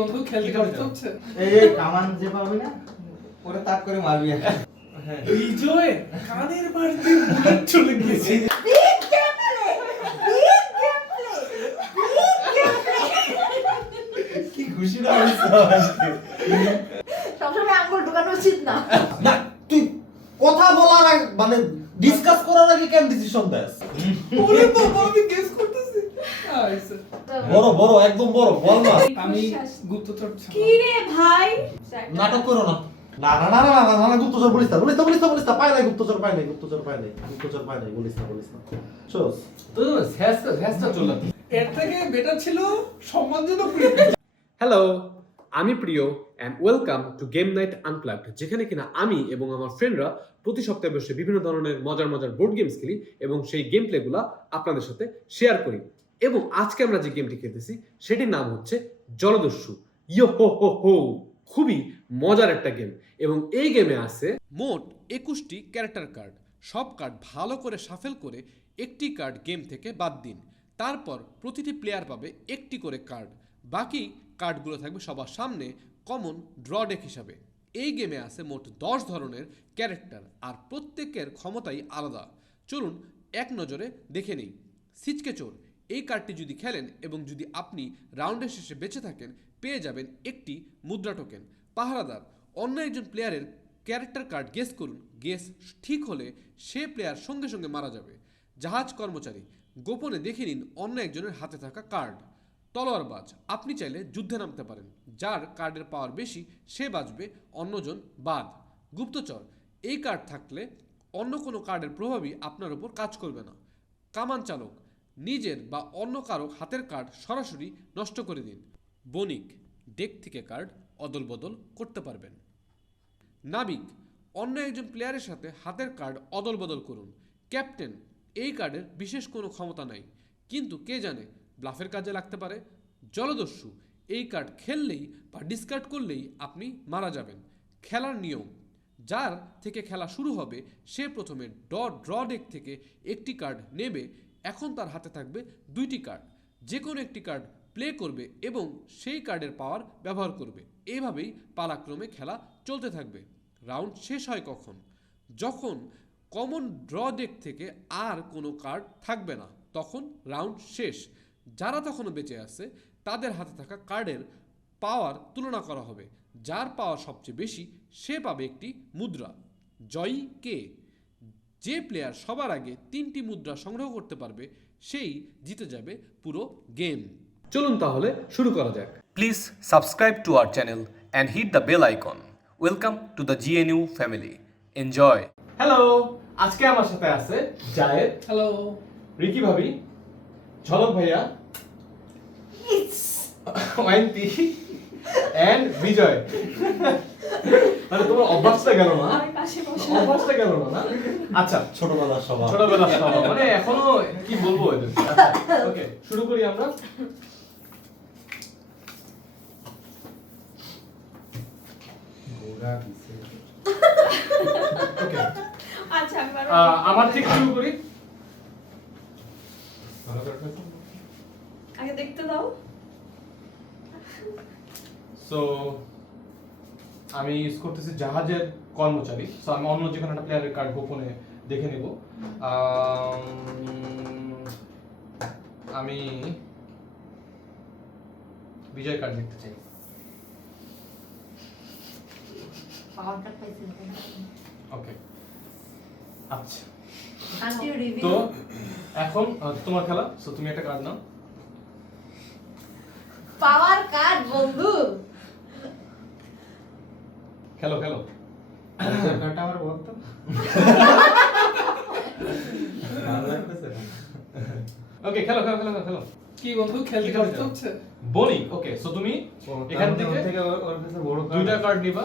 বন্ধু খেলতে কষ্ট হচ্ছে? এই কামান যে পাবি না ওরে তাক করে মারবি একটা। হ্যাঁ বিজয় কানের বাড়িতে বুলেট চলে গিয়েছে। কি খুশি না হইছো আজকে। সবসময় আঙ্গুল ঢোকানো উচিত না। না তুই কথা বলার আগে মানে ডিসকাস করার আগে কেন ডিসিশন দেস? ওরে বাবা আমি গেস করতেছি। আইছে বড় বড় একদম বড় বল না। আমি গুপ্তচর কি রে ভাই? নাটক করো না। না না না না না না গুপ্তচর বলিস না বলিস না পায় নাই গুপ্তচর পায় নাই বলিস না চোস তো হ্যাসটা চলল। এর থেকে বেটার ছিল সম্মানজনক হ্যালো, আমি প্রিয় and welcome to game night unplugged, যেখানে কিনা আমি এবং আমার ফ্রেন্ডরা প্রতি সপ্তাহে বসে বিভিন্ন ধরনের মজার বোর্ড গেমস খেলি এবং সেই গেম প্লেগুলা আপনাদের সাথে শেয়ার করি। এবং আজকে আমরা যে গেমটি খেলতেছি সেটির নাম হচ্ছে জলদস্যু। ইয়ো হো হো হো, খুবই মজার একটা গেম। এবং এই গেমে আছে মোট 21টি ক্যারেক্টার কার্ড। সব কার্ড ভালো করে শাফেল করে একটি কার্ড গেম থেকে বাদ দিন। তারপর প্রতিটি প্লেয়ার পাবে একটি করে কার্ড। বাকি কার্ডগুলো থাকবে সবার সামনে কমন ড্র ডেক হিসাবে। এই গেমে আছে মোট 10 ধরনের ক্যারেক্টার, আর প্রত্যেকের ক্ষমতাই আলাদা। চলুন এক নজরে দেখে নিই। সিচকে চোর, এই কার্ডটি যদি খেলেন এবং যদি আপনি রাউন্ডের শেষে বেঁচে থাকেন পেয়ে যাবেন একটি মুদ্রা টোকেন। পাহারাদার, অন্য একজন প্লেয়ারের ক্যারেক্টার কার্ড গেস করুন, গেস ঠিক হলে সে প্লেয়ার সঙ্গে সঙ্গে মারা যাবে। জাহাজ কর্মচারী, গোপনে দেখে নিন অন্য একজনের হাতে থাকা কার্ড। তলোয়ারবাজ, আপনি চাইলে যুদ্ধে নামতে পারেন, যার কার্ডের পাওয়ার বেশি সে বাঁচবে, অন্যজন বাদ। গুপ্তচর, এই কার্ড থাকলে অন্য কোনো কার্ডের প্রভাবই আপনার উপর কাজ করবে না। কামান চালক, নিজের বা অন্য কারো হাতের কার্ড সরাসরি নষ্ট করে দিন। বণিক, ডেক থেকে কার্ড অদল বদল করতে পারবেন। নাবিক, অন্য একজন প্লেয়ারের সাথে হাতের কার্ড অদল বদল করুন। ক্যাপ্টেন, এই কার্ডের বিশেষ কোনো ক্ষমতা নাই, কিন্তু কে জানে ব্লাফের কাজে লাগতে পারে। জলদস্যু, এই কার্ড খেললেই বা ডিসকার্ড করলেই আপনি মারা যাবেন। খেলার নিয়ম, যার থেকে খেলা শুরু হবে সে প্রথমে ড্র ডেক থেকে একটি কার্ড নেবে। এখন তার হাতে থাকবে 2টি কার্ড, যে কোনো একটি কার্ড প্লে করবে এবং সেই কার্ডের পাওয়ার ব্যবহার করবে। এইভাবেই পালাক্রমে খেলা চলতে থাকবে। রাউন্ড শেষ হয় কখন? যখন কমন ড্র ডেক থেকে আর কোনো কার্ড থাকবে না, তখন রাউন্ড শেষ। যারা তখনও বেঁচে আছে তাদের হাতে থাকা কার্ডের পাওয়ার তুলনা করা হবে, যার পাওয়ার সবচেয়ে বেশি সে পাবে একটি মুদ্রা। জয়ী কে? যে প্লেয়ার সবার আগে 3টি মুদ্রা সংগ্রহ করতে পারবে সেই জিতে যাবে পুরো গেম। চলুন তাহলে শুরু করা যাক। Please subscribe to our channel and hit the bell icon. Welcome to the GNU family. Enjoy. Hello, আজকে আমার সাথে আছে জায়েদ, হ্যালো রিকি ভাবি, ঝলক ভাইয়া, ওয়াইন্তি এন্ড বিজয়। মানে তোমার অভ্যাসটা গেল না? আমি পাশে বসে অভ্যাসটা গেল না? আচ্ছা, ছোটবেলার স্বভাব। ছোটবেলার স্বভাব, মানে এখনো কি বলবো এদের। ওকে, শুরু করি আমরা। ওকে, আচ্ছা আমি আমার থেকে শুরু করি। আগে দেখতে দাও। সো আমি ইউজ করতেছি জাহাজের কর্মচারী। সো আমি অন্য যে কোনো একটা প্লেয়ারের কার্ড গোপনে দেখে নেব। আমি বিজয় কার্ড দেখতে চাই। পাওয়ার কার্ড পাইছি। ওকে, আচ্ছা, আন্টিও রিভিউ। তো এখন তোমার খেলা। সো তুমি একটা কার্ড নাও। পাওয়ার কার্ড বন্ধু। খেলো। কার্ডটা আমার বলতো ভালো লাগতেছে না। ওকে, খেলো। কি বন্ধু খেলতে কষ্ট হচ্ছে? বণিক। ওকে, সো তুমি এখান থেকে ওর কাছে বড় 2টা কার্ড নিবা।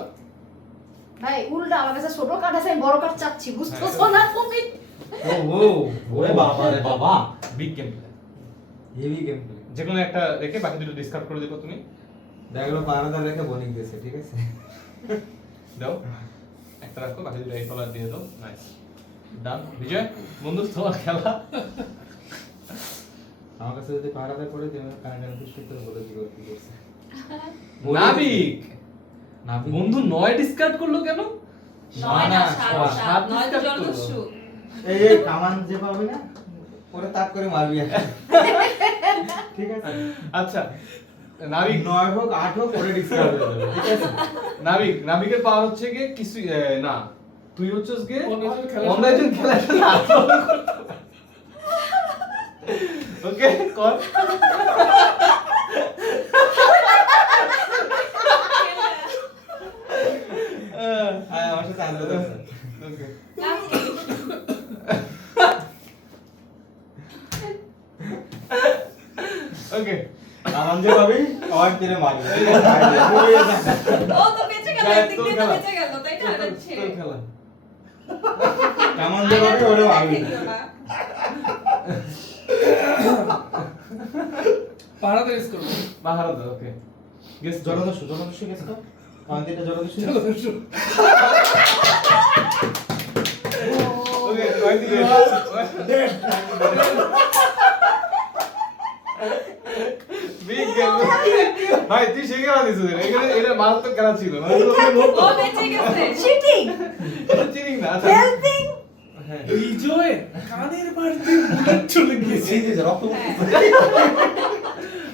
ভাই উল্টা, আমার কাছে ছোট কার্ড আছে, আমি বড় কার্ড চাচ্ছি, বুঝতেছো না তুমি? ওরে বাবা রে বাবা, big game, heavy game play. যে কোনো একটা রেখে বাকি দুটো ডিসকার্ড করে দিবা তুমি। দেখলো পাহারাদার রেখে বনিক দিয়েছে, ঠিক আছে? দাও, একটা রাখো, বাকি দুটো এই কলার দিয়ে দাও। নাইস, ডান। বিজয় বন্ধু, তোমার খেলা। আমার কাছে যদি পাহারাদার করে তুমি কানাডা নিতে করে বলে কি করছে। নাবিক নাবিক। বন্ধু 9 ডিসকার্ড করলো কেন? নয় না, সাত, সাত সাত, নয় তো discard করলো। জলদস্যু। এই কামান যে পাবি না পরে তাক করে মারবি আর। ঠিক আছে আচ্ছা নাবিক 9 হোক 8 হোক পরে ডিসকাউন্ট হয়ে যাবে ঠিক আছে নাবিকের পাওয়ার হচ্ছে গিয়ে কিছু না তুই হচ্ছিস গিয়ে অন্যজন খেলা অন্যজন খেলাটা ওকে কর হ্যাঁ আমার সাথে আনন্দ করছে ওকে ওকে কামান যে পাবি আবার তেরে মারবি ও তো বেঁচে গেল, যাই, একদিক দিয়ে তোর তো খেলা। বেঁচে গেল, তাই না? এটা ছেড়ে। তোর খেলা কামান যে পাবি ওরে মারবি দেখিও না। পাহাড়াতে রেস করবো বাহারা দাও ওকে গেস জলদস্যু গেছ তো কামান দিটা জলদস্যু জলদস্যু ওকে কয় দিকে বিগ গেম ভাই তুই শিখে আনিস এখানে এটা মারাত্মক খেলা ছিল ও বেঁচে গেছে। চিটিং এটা চিনিং না আচ্ছা হেল্পিং বিজয় কানের বাড়িতে বুলেট চলে গেছে এই যে রক্ত হ্যাঁ।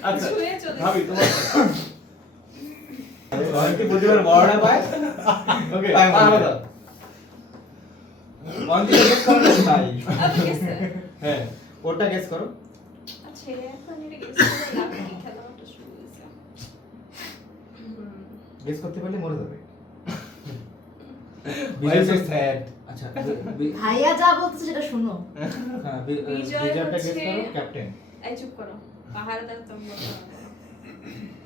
আচ্ছা ছুঁয়ে চলেছে। ভাবি তোমার অনেকে প্রতিবার বড়টা পায় ওকে পায় বাহারা দাও অনেকে গেস করো না ভাই আচ্ছা, গেছে। হ্যাঁ ওটা গেস করো আচ্ছা, এখন এটা গেছে করে লাভ কি? খেলাটা শুরু হয়েছে। গেস করতে পারলে মরে যাবে Why is it sad? আচ্ছা ভাইয়া যা বলতেছে সেটা শুনো হ্যাঁ বিজয় বিজয়টা গেস হচ্ছে- করো ক্যাপ্টেন এই চুপ করো। পাহাড়ে তো বলতে হবে না।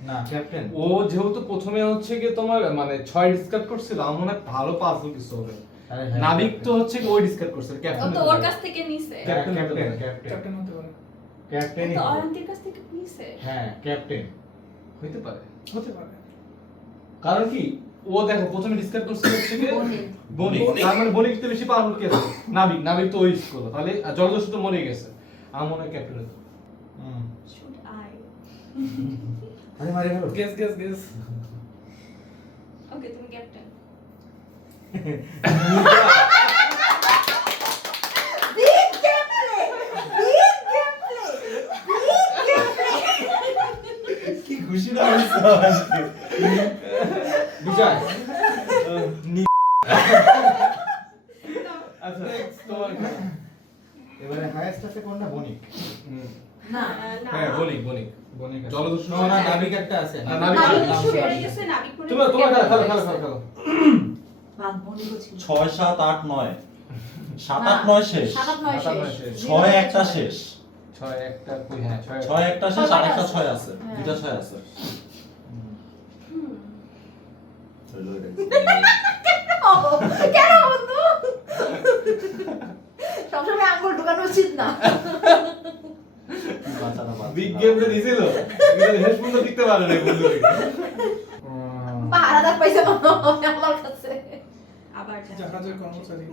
না ক্যাপ্টেন ও যেহেতু প্রথমে হচ্ছে কি তোমার মানে 6 ডিসকার্ড করছিল আমার মনে হয় ভালো পাজল কিছু হবে আরে হ্যাঁ নাবিক তো হচ্ছে কি ওই ডিসকার্ড করছে ও ক্যাপ্টেন তো ওর কাছ থেকে নিছে। ক্যাপ্টেন ক্যাপ্টেন ক্যাপ্টেন ক্যাপ্টেন হতে পারে ও ক্যাপ্টেনই তো হবে। অরন্তির কাছ থেকে নিছে। হ্যাঁ ক্যাপ্টেন হইতে পারে হতে পারে কারণ কি ও দেখো প্রথমে ডিসকার্ড করছিল হচ্ছে কি বনিক। বনিক তার মানে বনিক তো বেশি পাওয়ারফুল কে আছে নাবিক তো ওই করলো তাহলে জলদস্যু তো মরে গেছে আমার মনে হয় ক্যাপ্টেন হতো Should I? আরে মারি হলো গেস গেস গেস ওকে, তুমি captain. Big game play big game play big game play কি খুশি না হইছে আজকে বিজয় আচ্ছা তোমার এবারে হাইয়েস্ট আছে কোনটা বনিক না না। হ্যাঁ বনিক বনিক আছে। জলদস্যু না না নাবিক একটা আছে না, নাবিক নাবিক আছে। আছে। সরে গেছে, নাবিক পরে তোমার তোমার খেলা খেলা খেলা গেছে। খেলা বাদ বনিক ছিল 6 7 8 9 7 8 9 শেষ সাত নয় সাত আট শেষ শেষ। 6 একটা শেষ 6 একটা কই হ্যাঁ 6 একটা শেষ আর একটা 6 আছে হ্যাঁ। দুইটা 6 আছে হুম। হইলো এটা কেন বন্ধু সবসময় আঙ্গুল ঢুকানো উচিত না বাঁচানো বিগ গেমটা দিছিল কিন্তু শেষ পর্যন্ত টিকতে পারে না বন্ধু পাহাড়া পয়সা মনে হয় আমার কাছে আবার যা। জাহাজের কর্মচারী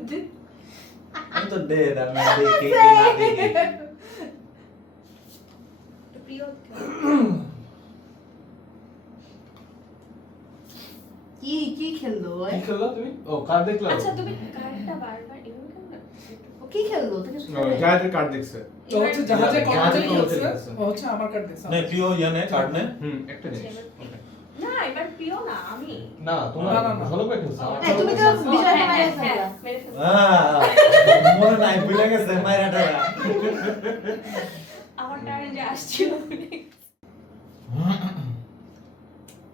আমি তো ডেড আমি দেখি কি না দেখি তো প্রিয় খেলা। কি খেললো কি খেললা তুমি ও কার্ড দেখলা আচ্ছা, তুমি কার্ডটা বারবার এভাবে কেন রাখছো? ও কি খেললো তোকে জায়াতের কার্ড দেখছে তো হচ্ছে জাহাজের কর্মচারী জাহাজের হচ্ছে কর্মচারী ও হচ্ছে আমার কার্ড দিছে নে প্রিয় ইয়ানে কার্ড নে একটা জিনিস না, এবার প্রিয় না, আমি। না তোমার না, না, না। ভালো করে খেলছো আমার হ্যাঁ, তুমি তো ও, বিজয় হ্যাঁ, মেরে হ্যাঁ, ফেললা। হ্যাঁ, মেরে ফেলছো। মনে নাই ভুলে গেছে মাইরাটা আমার টার্নে যে আসছিল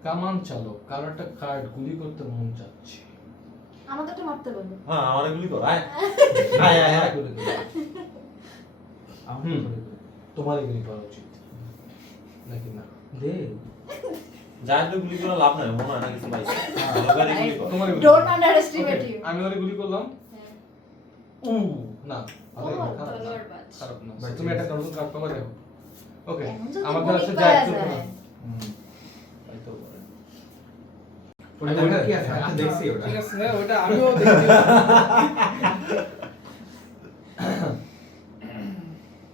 কামান চালো কার একটা কার্ড গুলি করতে মন চাচ্ছে আমাকে তো মারতে বললো হ্যাঁ আমার গুলি কর আয় আয় আয় আয় করে দিল আমি হুম। করে দিল তোমারই গুলি করা উচিত নাকি না দে যাই তো গুলি করে লাভ নাই মনে হয় না কিছু পাইছে ভালোবারে গুলি কর তোমারই গুলি ডোন্ট আন্ডারএস্টিমেট ইউ আমি ওরে গুলি করলাম উ না ভালো ও, খারাপ না। তলোয়ার বাজ। খারাপ না বাজ। তুমি একটা নতুন কার্ড পাবা দেখো ওকে এমন যদি আমার বনিক কাছে পাওয়া যায় যায়। তাই তো বলে। ওটা কি আছে আমি তো দেখছি ওটা ঠিক আছে ওটা আমিও দেখছি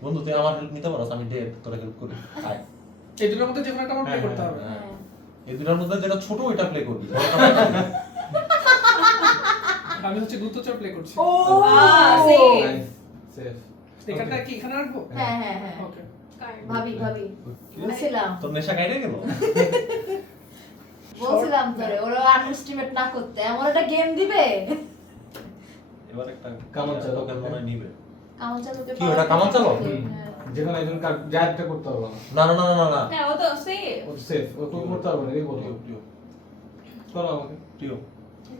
বন্ধু তুই আমার হেল্প নিতে পারো আমি ডেড তোরা হেল্প করি আয় এই দুটোর মধ্যে যে কোনো একটা আমার প্লে করতে হবে হ্যাঁ। এই দুটার মধ্যে যেটা ছোট ওইটা প্লে করবি। আমি হচ্ছে গুপ্তচর প্লে করছি। same. সেফ এখানটা কি এখানে রাখবো? হ্যাঁ হ্যাঁ হ্যাঁ ওকে। Card. ভাবি বলছিলাম তোর নেশা কাইটে গেল? বলছিলাম তোরে ওরা আন্ডারস্টিমেট না করতে, এমন একটা গেম দিবে এবার একটা কামান চালাও। লোকাল মনে হয় নিবে। কামান চালাতে কি ওটা কামান চালাও? হ্যাঁ। যেখানে একজন জায়গাটা করতে পারবে না না না না না না হ্যাঁ, ও তো same. ও সেফ ও তো করতে পারবে না এই বলো করো আমাকে প্রিয়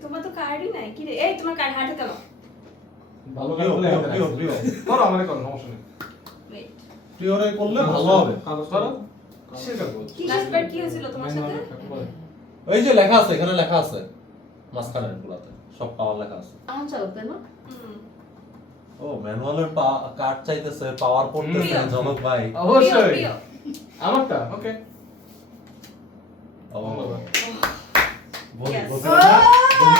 তোমার তো কার্ডই নাই কি রে? এই তোমার কার্ড হাতে কেন? ভালো প্রিয়, করে প্রিয়, প্রিয়। করো আমাকে করো সমস্যা নেই Wait. প্রিয়রে করলে ভালো হবে। কাগজ করো কিসের কাগজ কি লাস্টবার কি হয়েছিল তোমার সাথে? ওই যে লেখা আছে, এখানে লেখা আছে মাঝখানের গুলাতে সব পাওয়ার লেখা আছে। কামান চালাতে না হুম। ও ম্যানুয়ালের কার্ড চাইতেছে, পাওয়ার পড়তেছে প্রিয়। জনক ভাই। অবশ্যই প্রিয়। আমারটা ওকে ও বলি Yes. বলছিলাম না? Oh,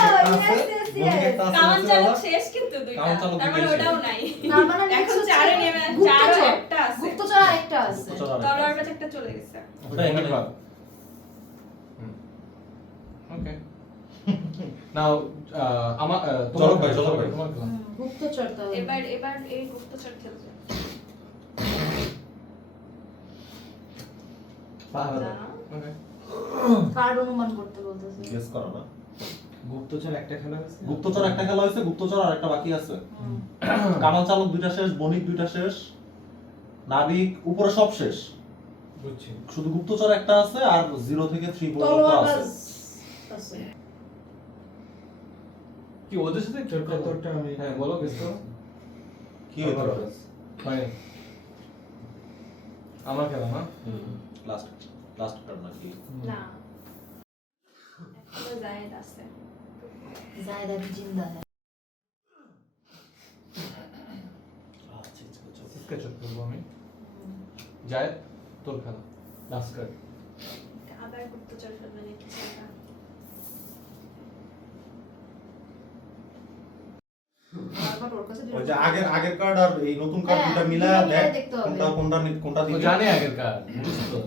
বলি একটা আছে, কামান বলি একটা আছে চালক আবার। শেষ কিন্তু দুইটা। কামান চালক তার মানে দুইটাই ওটাও শেষ। নাই। তার মানে এখন next চারে হচ্ছে নেমে গুপ্তচর। চারও একটা আছে। গুপ্তচর আরেকটা আছে গুপ্তচর আরেকটা তলোয়ার আছে। বাজ একটা চলে গেছে। ওটা এখানে ওকে নাও আমার চলক ভাই, চলক ভাই। তোমার খেলা। গুপ্তচর তো এবার এই গুপ্তচর খেলছে। পাহারা জানো? ওকে কার্ড অনুমান করতে বলতেছে গেস করো না। গুপ্তচর একটা খেলা হয়েছে গুপ্তচর একটা খেলা হয়েছে, গুপ্তচর আর একটা বাকি আছে। হুম। কামান চালক দুইটা শেষ, বণিক দুইটা শেষ, নাবিক উপরে সব শেষ। বুঝছি শুধু গুপ্তচর একটা আছে আর 0 থেকে 3 পর্যন্ত তলোয়ার আছে। বাজ আছে কি ওদের সাথে কতটা আমি হ্যাঁ বলো গেস করো কি হইতে পারে? মানে আমার খেলা না লাস্ট কার্ড নাকি? না। এখনো জায়েদ আছে। জায়দা भी जिंदा है আচ্ছা আচ্ছা আচ্ছা। স্কেচ করবো আমি যায় তোর খেলা লাস্ট কার্ড আবার গুপ্তচর খেলবে নাকি সেটা? বারবার ওর কাছে ওই যে আগের কার্ড আর এই নতুন কার্ড হ্যাঁ, দুটো মিলায় দুটো মিলায় দেখ দেখতে হবে। কোনটা ও দিবি। জানে আগের কার্ড বুঝছো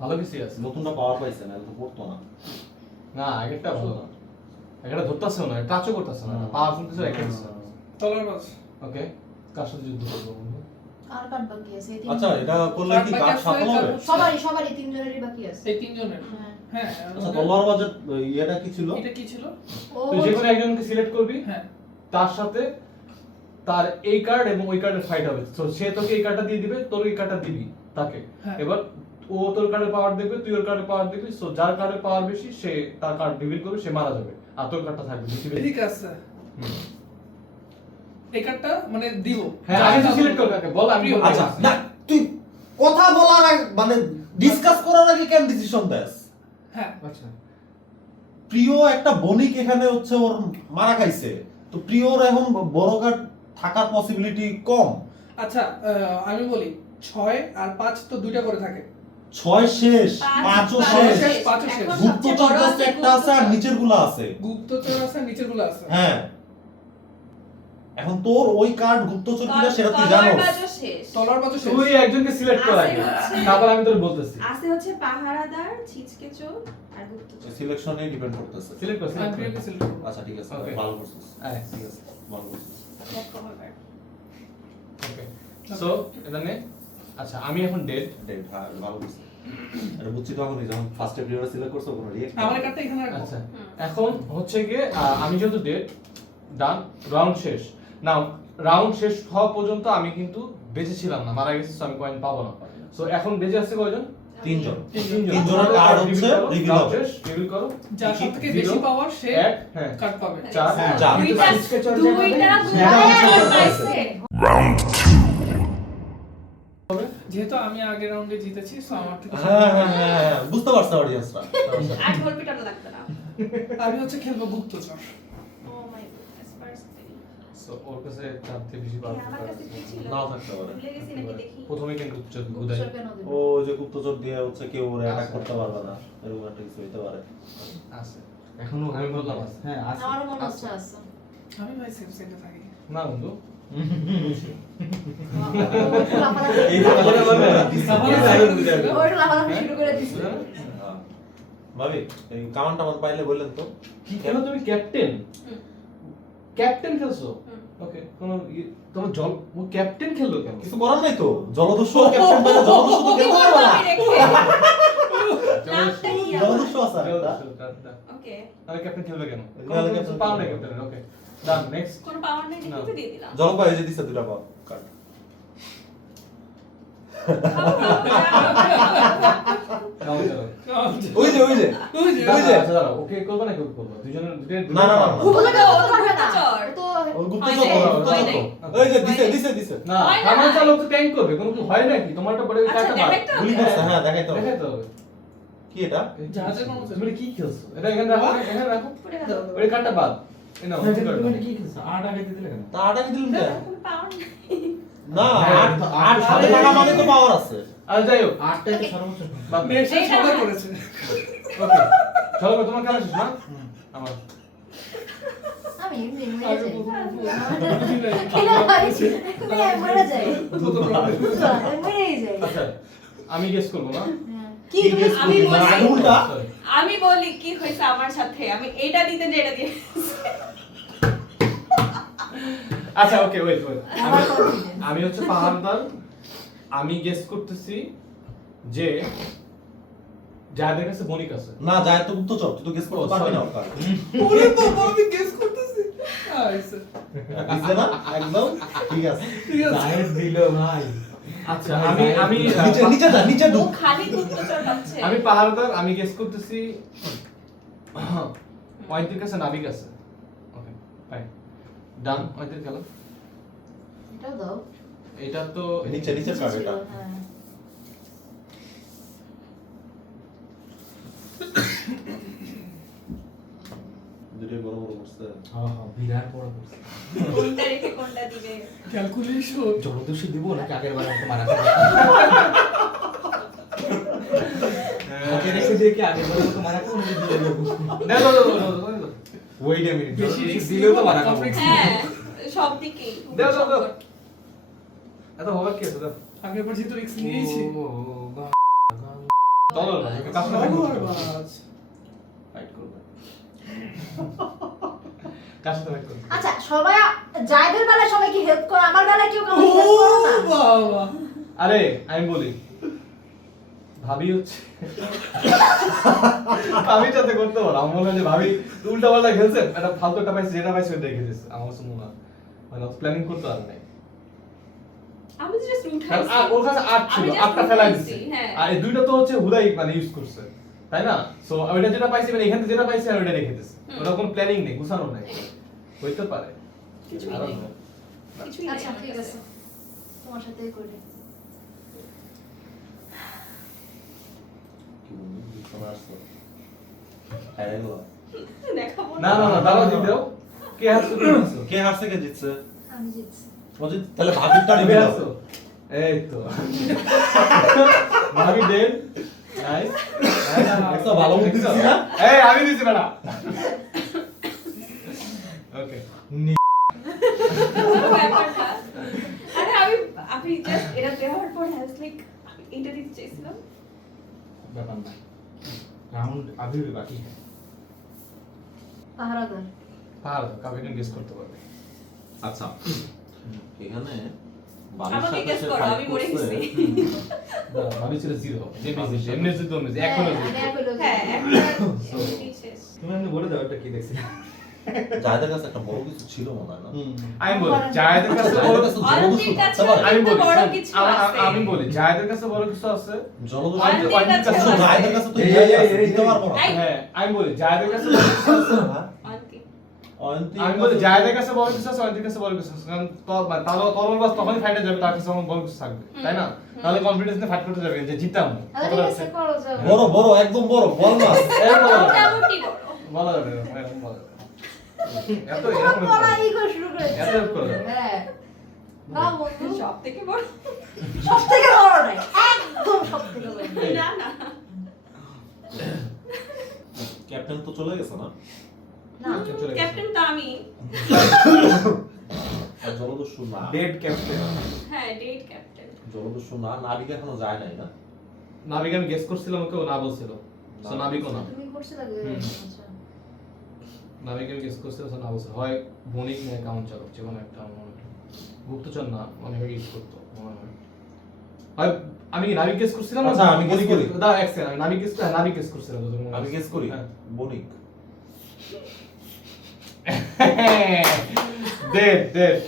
ভালো কিছু আছে নতুনটা পাওয়ার পাইছে না, তো পড়তো না। না আগেরটা ভালো আগেরটা ধরতেছে না টাচও করতেছে না পাওয়ারফুল কিছু রেখে দিচ্ছে তলোয়ার বাজ। ওকে কার সাথে যুদ্ধ করবো বন্ধু আর কার্ড বাকি আছে এই আচ্ছা এটা করলে কি কার্ড কার্ড বাকি সফল আছে, হবে? সবারই তিনজনেরই বাকি আছে এই তিনজনের। হ্যাঁ হ্যাঁ। আচ্ছা তলোয়ার বাজের ইয়েটা কি ছিল? এটা কি ছিল? ও তুই যে কোনো একজনকে সিলেক্ট করবি হ্যাঁ। তার সাথে তার এই কার্ড এবং ওই কার্ডের ফাইট হবে তো সে তোকে এই কার্ডটা দিয়ে দিবে তোর এই কার্ডটা দিবি তাকে হ্যাঁ। এবার ও তোর কার্ডে পাওয়ার দেখবে তুই ওর কার্ডে পাওয়ার দেখবি সো যার কার্ডে পাওয়ার বেশি সে তার কার্ড রিভিল করবে সে মারা যাবে আর তোর কার্ডটা থাকবে ঠিক আছে। এই কার্ডটা মানে দিব। হ্যাঁ আগে তুই সিলেক্ট কর কাকে বল আমি বলতে আচ্ছা পারছি। না তুই কথা বলার আগে মানে ডিসকাস করার আগে কেন ডিসিশন দেস? হ্যাঁ। আচ্ছা প্রিয় একটা বণিক এখানে হচ্ছে ওর মারা খাইছে, তো প্রিয়র এখন বড় কার্ড থাকার পসিবিলিটি কম। আচ্ছা আমি বলি 6 আর 5 তো দুইটা করে থাকে। 6 শেষ, 5ও শেষ, শেষ, পাঁচও শেষ। এখন গুপ্তচর সবচেয়ে বড় জাস্ট আছে একটা আছে আর নিচের গুলো আছে। গুপ্তচর আছে নিচের গুলো আছে। হ্যাঁ এখন তোর ওই কার্ড গুপ্তচর কিনা সেটা তুই তলোয়ার জানোস। বাজও শেষ। তলোয়ার বাজও শেষ। তুই একজনকে সিলেক্ট কর আগে আছে হচ্ছে- তারপর আমি তোর বলতেছি আছে হচ্ছে পাহারাদার, ছিচকে চোর আর গুপ্তচর। সিলেকশনে ডিপেন্ড করতেছে। সিলেক্ট কর আমি সিলেক্ট প্রিয়কে কর সিলেক্ট করব। আচ্ছা ঠিক আছে, Okay. ভালো করছিস। আয় ঠিক আছে, ভালো করছিস। দেখো এবার। ওকে সো এটা নে আচ্ছা আমি এখন ডেড ডেট হ্যাঁ ভালো করছিস। এটা বুঝছি তো এখনই যখন ফার্স্ট প্রিয়র সিলেক্ট করছো কোনো রিঅ্যাক্ট আমার কার্ডটা এখানে রাখবো। আচ্ছা এখন হচ্ছে গিয়ে আমি যেহেতু ডেড ডান রাউন্ড শেষ নাও রাউন্ড শেষ হওয়া পর্যন্ত আমি কিন্তু বেঁচে ছিলাম না মারা গেছি so আমি পয়েন্ট পাবো না সো এখন বেঁচে আছে কয়জন তিনজন। তিনজনের তিনজনের কার্ড হচ্ছে রিভিল হবে। রিভিল করো যার সবথেকে Zero, বেশি পাওয়ার সে এক হ্যাঁ কার্ড পাবে। চার হ্যাঁ। চার। দুইটা হ্যাঁ, গুপ্তচর পাইছে। যেহেতু আমি আগের রাউন্ডে জিতেছি সো আমার থেকে হ্যাঁ হ্যাঁ হ্যাঁ হ্যাঁ, বুঝতে পারছে অডিয়েন্সরা। আর ঢোল পিটানো লাগবে না। আমি হচ্ছে খেলবো গুপ্তচর। Oh my goodness first three. So ওর কাছে চার থেকে বেশি পাওয়ার আমার কাছে কি ছিল? নাও থাকতে পারে। ভুলে গেছি নাকি দেখি। প্রথমে কিন্তু গুদাই গুপ্তচর কেন দিবে ও যে গুপ্তচর দিয়ে হচ্ছে কেউ ওরে অ্যাটাক করতে পারবে না, এরকম একটা কিছু হইতে পারে। আছে এখনো আমি বললাম আছে হ্যাঁ আমারও মনে হচ্ছে আছে আমি ভাই সেফ সাইডে থাকি। না বন্ধু এই যে ওইটা লাফালাফি শুরু করে দিছে। ভাবি এই কামানটা আমার পাইলে বললেন তো কি কেন তুমি ক্যাপ্টেন হুম। ক্যাপ্টেন খেলছো হুম। ওকে তোমার জল ও ক্যাপ্টেন খেললো কেন কিছু করার নাই তো জলদস্যু ক্যাপ্টেন পাইলে জলদস্যু তো ওকে খেলতে বলবো পারবে না আমি রেখে। নামটা কি আমার? জলদস্যু আছে আর একটা। ওকে। তাহলে ক্যাপ্টেন খেলবে কেন তাহলে captain পাও না খেলবে। ক্যাপ্টেন ওকে ডান নেক্সট কোনো পাওয়ার নেই না। দেখে তো দিয়ে দিলাম। জলপাই এই যে দিছে দুটা পাও কাট নাও চলো ওই যে ওই যে আচ্ছা দাঁড়াও ওকে করবে না কেউ করবে দুজনের না, না, না, না। ওগুলো তো ও তো করবে না। গুপ্তচর। তো ওর গুপ্ত হয় চক্র নাই, গুপ্ত হয় চক্র নাই। ওই যে দিছে দিছে দিছে না হয় না। আমার চালক তো ট্যাঙ্ক করবে কোনো কি হয় নাকি তোমারটা পরে আচ্ছা, কাটা বাদ দেখাই তো? গুলি করছে হ্যাঁ দেখাই তো দেখাই তো হবে কি এটা জাহাজের কোনো তুমি কি খেলছো এটা এখানে রাখো এখানে রাখো পুরো হাতে। ওই কাটা বাদ এই নাও কি করবে তা আটা কি দিলেন কে কোনো পাওয়ার নেই। না হ্যাঁ, আট তো আট সাথে টাকা মানে তো পাওয়ার আছে আর যাই হোক বাদ দাও। মেয়েটা সবাই করেছে ওকে চলো তোমার খেলা শেষ না আমার আমি এমনি মরে আগে যাই। বুঝি নাই। খেলা হয় আমি মরে যাই। তো problem হয়েছে। আমি মরেই যাই। আচ্ছা আমি গেস করব না হ্যাঁ। কি তুমি আমি বলি উল্টা Sorry. আমি বলি কি হয়েছে আমার সাথে আমি এটা দিতে যে এটা দিয়ে আচ্ছা ওকে ওয়েট ওয়েট আমার confidence। আমি হচ্ছে পাহাড়দার আমি গেস করতেছি যে যাদের কাছে বণিক আছে না যায় তো গুপ্ত চক্র তুই তো গেস করতে পারবি না ওটা ওরে বাবা আমি গেস করতেছি আইছে দিছে না একদম ঠিক আছে ঠিক আছে আচ্ছা আমি আমি নিচে নিচে যা নিচে ও ঢুক খালি গুপ্তচর পাচ্ছে আমি পাহাড়দার আমি গেস করতেছি ওয়াইদের কাছে নাবিক আছে ওকে ফাইন ডান ওয়াইদের খেলা এটাও দাও। এটা তো নিচে নিচে কাট এটা হ্যাঁ। দুটোই বড় বড় করছে কোনটা রেখে কোনটা দিবে ক্যালকুলেশন না না না বেশি risk দিলেও তো মারা খাবো। complex হ্যাঁ সব দিকেই দাও দাও দাও এত হবে কি আছে দাও আগের বার যেহেতু রিস্ক নিয়েছি চলো না কাছে থাকো ফাইট করবে কাছে থাকো আচ্ছা সবাই জায়দের বেলায় সবাই কি হেল্প করে আমার বেলায় কেউ কাউকে ও হেল্প করো না বাবা আরে আমি বলি ভাবি হচ্ছে ভাবি যাতে করতে পারো আমার মনে হয় যে ভাবি উল্টা পাল্টা খেলছে একটা ফালতু একটা পাইছে যেটা পাইছে ওইটাই খেলেছে আমার কাছে মনে হয় মানে প্ল্যানিং করতে পারে নাই আমি তো জাস্ট কারণ উঠাইছি ওর কাছে আট ছিল আমি just আটটা ফেলাই উঠাইছি, দিচ্ছে হ্যাঁ আর এই দুইটা তো হচ্ছে হুদাই মানে ইউজ করছে তাই না সো ওইটা যেটা পাইছি মানে এখান থেকে যেটা পাইছি আর ওইটা রেখে দিচ্ছে হুম। ওটা কোনো প্ল্যানিং নেই গুছানো নাই হইতে পারে কিছুই I don't নেই। know. কিছুই নেই আচ্ছা আমার ঠিক কাছে। আছে তোমার সাথেই করি কি বলবি সময় আসছে হ্যাঁ এলো দেখাবো না না না দাঁড়াও দিন দাও কে হাসছো কে হাসছো কে হারছে কে জিতছে আমি জিতছি অজিত তাহলে ভাবিরটা কে নিবি হাসছো এই তো ভাবি দেন নাইস একটা ভালো বুদ্ধি দিছি না? এই আমি দিছি বেটা ওকে ব্যাপারটা আরে আমি জাস্ট এটা দেওয়ার পর হ্যাজ লাইক এটা দিতে চাইছিলাম ব্যাপার না রাউন্ড আभी भी बाकी है পাহারাদার পাহাড় কাউকে গেস করতে পারবে আচ্ছা এখানে আমাকে guess করো, আমি মরে গেছি। ভাবি ছিল জিরো যে বেশি এমনি যদি অমনি এক হলো হ্যাঁ, আমি এক হলো হ্যাঁ জিতছি। একটা এমনি শেষ তুমি এমনি বলে দাও এটা কি দেখছি যাদের কাছে একটা বড় কিছু ছিল মনে হয় না আমি বলি জায়েদের কাছে বড় যাদের কাছে অরণ্যের কাছে আমি বলি বড় কিছু আছে আমি বলি জায়েদের কাছে বড় কিছু আছে জলদস্যু অরণ্যের কাছেও আছে। যাদের কাছে তো এই, ইয়াই এই, আছে, এই, দিতে পারবো না এই। হ্যাঁ আমি বলি জায়েদের কাছে বড় কিছু আছে অন্তি অয়ন্তী আমি বলি জায়েদের কাছে বড় কিছু আছে অন্তির কাছে বড় কিছু আছে কারণ তরল বাস তখনই ফাইটে যাবে তার কাছে আমার বড় কিছু থাকবে তাই না তাহলে কনফিডেন্স নিয়ে ফাইট করতে যাবে যে জিততাম আরে ঠিক আছে করো যাও বড় বড় একদম বড় বল মাছ মোটামুটি বড় বলা যাবে না, এরকম বলা যাবে না। এত তোমার এরকম পড়া এই করে শুরু করেছে এত help করো। হ্যাঁ না বন্ধু সব থেকে বড় সব থেকে বড় নাই একদম সব থেকে বড় না না ক্যাপ্টেন তো চলে গেছে না না চলে গেছে। ক্যাপ্টেন তো আমি জলদস্যু না, ডেড ক্যাপ্টেন। হ্যাঁ ডেট ক্যাপ্টেন। জলদস্যু না, নাবিক এখনো যায় নাই না। নাবিক আমি গেস করছিলাম, কেউ না বলছিল, সো নাবিকও না। তুমি করছে লাগে হুম। আচ্ছা নাবিক আমি গেস করছিলাম, সো না বলছিল। হয় বণিক না কাউন্ট চালক, যে কোনো একটা আমার মনে হয়। গুপ্তচর না, মনে হয় ইউজ করতো মনে হয়। হয় আমি কি নাবিক গেস করছিলাম? আচ্ছা, আমি guess করি। দাও এক সেকেন্ড, আমি নাবিক গেস নাবিক গেস করছিলাম যতটুকু মনে আমি আছে। গেস করি হ্যাঁ। বণিক। Dead.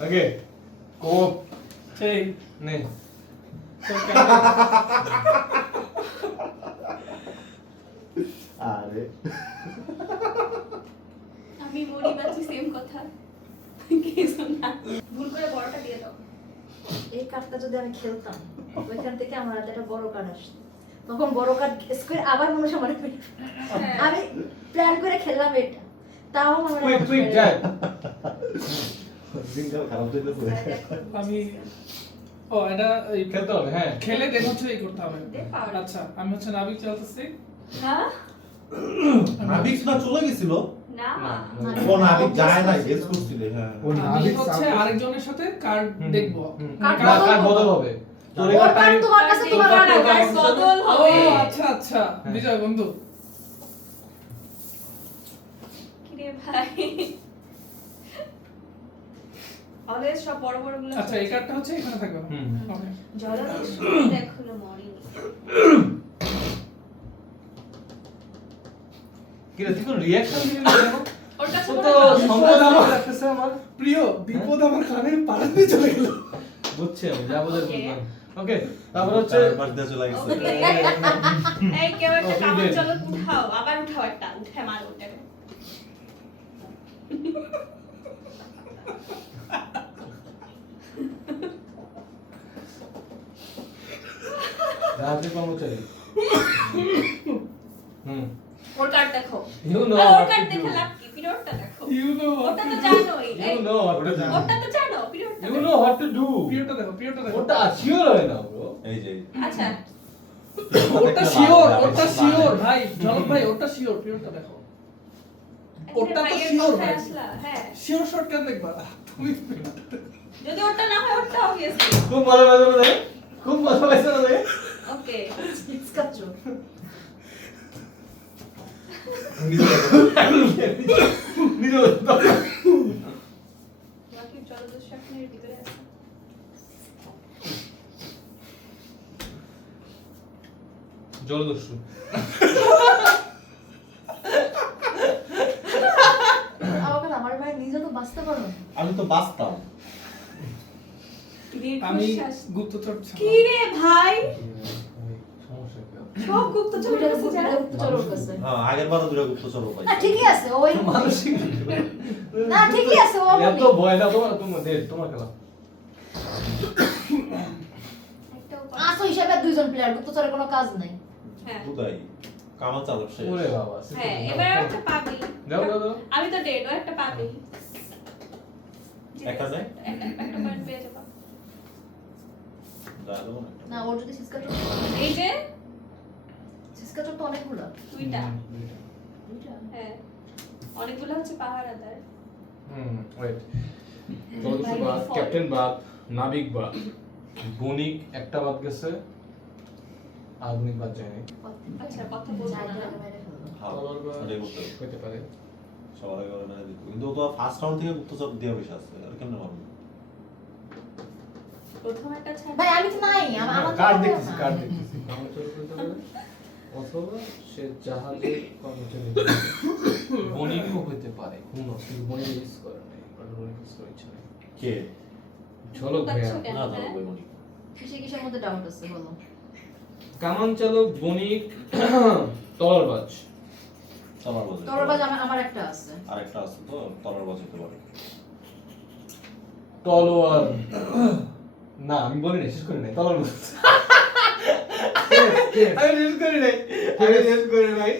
Okay. Cope. সেই নে। তোর ক্যাপ্টেন। আরে আমি মরি বাঁচি সেম কথা। কিছু না। ভুল করে বড়টা দিয়ে দাও। এই কার্ডটা যদি আমি খেলতাম ওইখান থেকে আমার হাতে একটা বড় কার্ড আসতো, তখন বড় কার্ড গেস করে আবার মানুষ আমার হ্যাঁ। আমি প্ল্যান করে খেললাম এটা, তাও আমার Quick, Jack. দিনকাল খারাপ চলতেছে। আমি এটা এই খেলতে হবে, হ্যাঁ। খেলে দেন হচ্ছে এই করতে হবে। দে power। আচ্ছা আমি হচ্ছে নাবিক চলতেছি। হ্যাঁ? নাবিক না চলে গেছিল। না। না। ও নাবিক যায় নাই, গেস করছিলে। হ্যাঁ ও আমি নাবিক হচ্ছে সামনে- আরেকজনের সাথে কার্ড দেখবো। কার্ড না, কার্ড বদল হবে। তোর এই ওর কার্ডটা কার্ড আমি- তোমার কাছে, তোমার কার্ড আমার কার্ড কাছে। বদল ও হবে। আচ্ছা আচ্ছা বিজয় বন্ধু। কিরে ভাই। অলওয়েজ সব বড় বড় গুলো। আচ্ছা এই কার্ডটা হচ্ছে এখানে থাকবে। হুম। ওকে জলদস্যু দেখলো মরি। কি রে, তুই কোন রিঅ্যাকশন দিবি না কেন? ওর কাছে ও কোনো তো জলদস্যু সম্পদ আছে? আমার রাখতেছে আমার। প্রিয় বিপদ আমার কানের পাড়া দিয়ে চলে গেল। বুঝছি আমি, যা বোঝার Okay. বুঝলাম। ওকে, তারপর হচ্ছে চার পাশ দিয়ে চলে গেছে। Okay. এই কেউ একটা Oh, you কাপড় did. চলো উঠাও, আবার উঠাও একটা, উঠে মারো ওটাকে। রাত্রি কর্মচারী। হুম। ওর কার্ড দেখো। You know আর ওর what কার্ড to দেখে do. লাভ কি? পিরিয়ডটা দেখো। ইউ নো ওটা তো জানোই। You know what to do. ওটা তো জানো, পিরিয়ডটা You দেখো। know what to do. প্রিয়টা দেখো প্রিয়টা দেখো। ওটা শিওর হয় না ব্রো। এই যে আচ্ছা, ওটা শিওর, ওটা শিওর ভাই জনক ভাই, ওটা শিওর প্রিয়টা দেখো। ওটা তো ভাইয়ের শিওর কথায় ভাই। আসলা, হ্যাঁ। শিওর শর্ট কেন দেখবা তুমি? যদি ওটা না হয় ওটা obviously। খুব মজা লাগছে না দেখে? খুব মজা লাগছে না দেখে? ওকে। ইসকাচো নিজে বলতো। বাকি জলদস্যু এখন এর ভিতরে আছে। জলদস্যু। আমাকে আমার ভাই নিজে তো বাঁচতে পারো না। আমি তো বাঁচতাম। আমি দীর্ঘশ্বাস। গুপ্তচর কি রে ভাই? সমস্যা কি? সব গুপ্তচর দুইটা কাছে যায়। গুপ্তচর ওর কাছে। হ্যাঁ আগের বারও দুটো গুপ্তচর পাই। না ঠিকই আছে ওই, মানসিক না ঠিকই আছে ও এত ভয় না তোমার, তোমার খেলা। একটা উপায়। আসো হিসাবে দুইজন প্লেয়ার, গুপ্তচরের কোনো কাজ নাই। হ্যাঁ। বুদাই কামাল চালক শেষ। ওরে বাবা। হ্যাঁ, এবার একটা পাবি। দাও দাও দাও। আমি তো ডেড, ও একটা পাবি। একটা দেয়? একটা পয়েন্ট পেয়ে যাবো। যা দেবো না একটা। না ওর যদি সিসকাচর, এই যে সিসকাচর তো অনেকগুলো। দুইটা। দুইটা হ্যাঁ। অনেকগুলো হচ্ছে পাহারাদার। ওয়েট। জলদস্যু বাদ, ক্যাপ্টেন বাদ, নাবিক বাদ, বণিক একটা বাদ গেছে, আর বণিক বাদ যায়নি। আচ্ছা, কথা বলবো না। হ্যাঁ, ওটাই বলতে হবে। হইতে পারে। সবার আগে ওরা মেনে দিত। কিন্তু ও তো ফার্স্ট রাউন্ড থেকে গুপ্তচর দিয়ে বসে আছে। আর কেমনে মারবে? প্রথম একটা ছাড়। ভাই আমি তো নাই, আমার কার্ড দেখতেছি, কার্ড দেখতেছি। কর্মচারী বলতে পারে, অথবা সে জাহাজের কর্মচারী হতে পারে। বণিকও হইতে পারে। কিন্তু বণিক ইউজ করে নাই। ওটা বণিক ইউজ করার ইচ্ছা নেই। কে? ঝলক ভাইয়া। কেন, না হ্যাঁ? ধরো বইমনি। কিসের মধ্যে ডাউট আছে বলো। কামান চালক, বণিক, তলারবাজ। তলার বাজে। তরবাজ আমার একটা আছে। আরেকটা আছে তো তলার বাজ হতে পারে। তলোয়ার। না আমি বলি না, শেষ করি নাই। তলারবাজ। আমি শেষ করি নাই।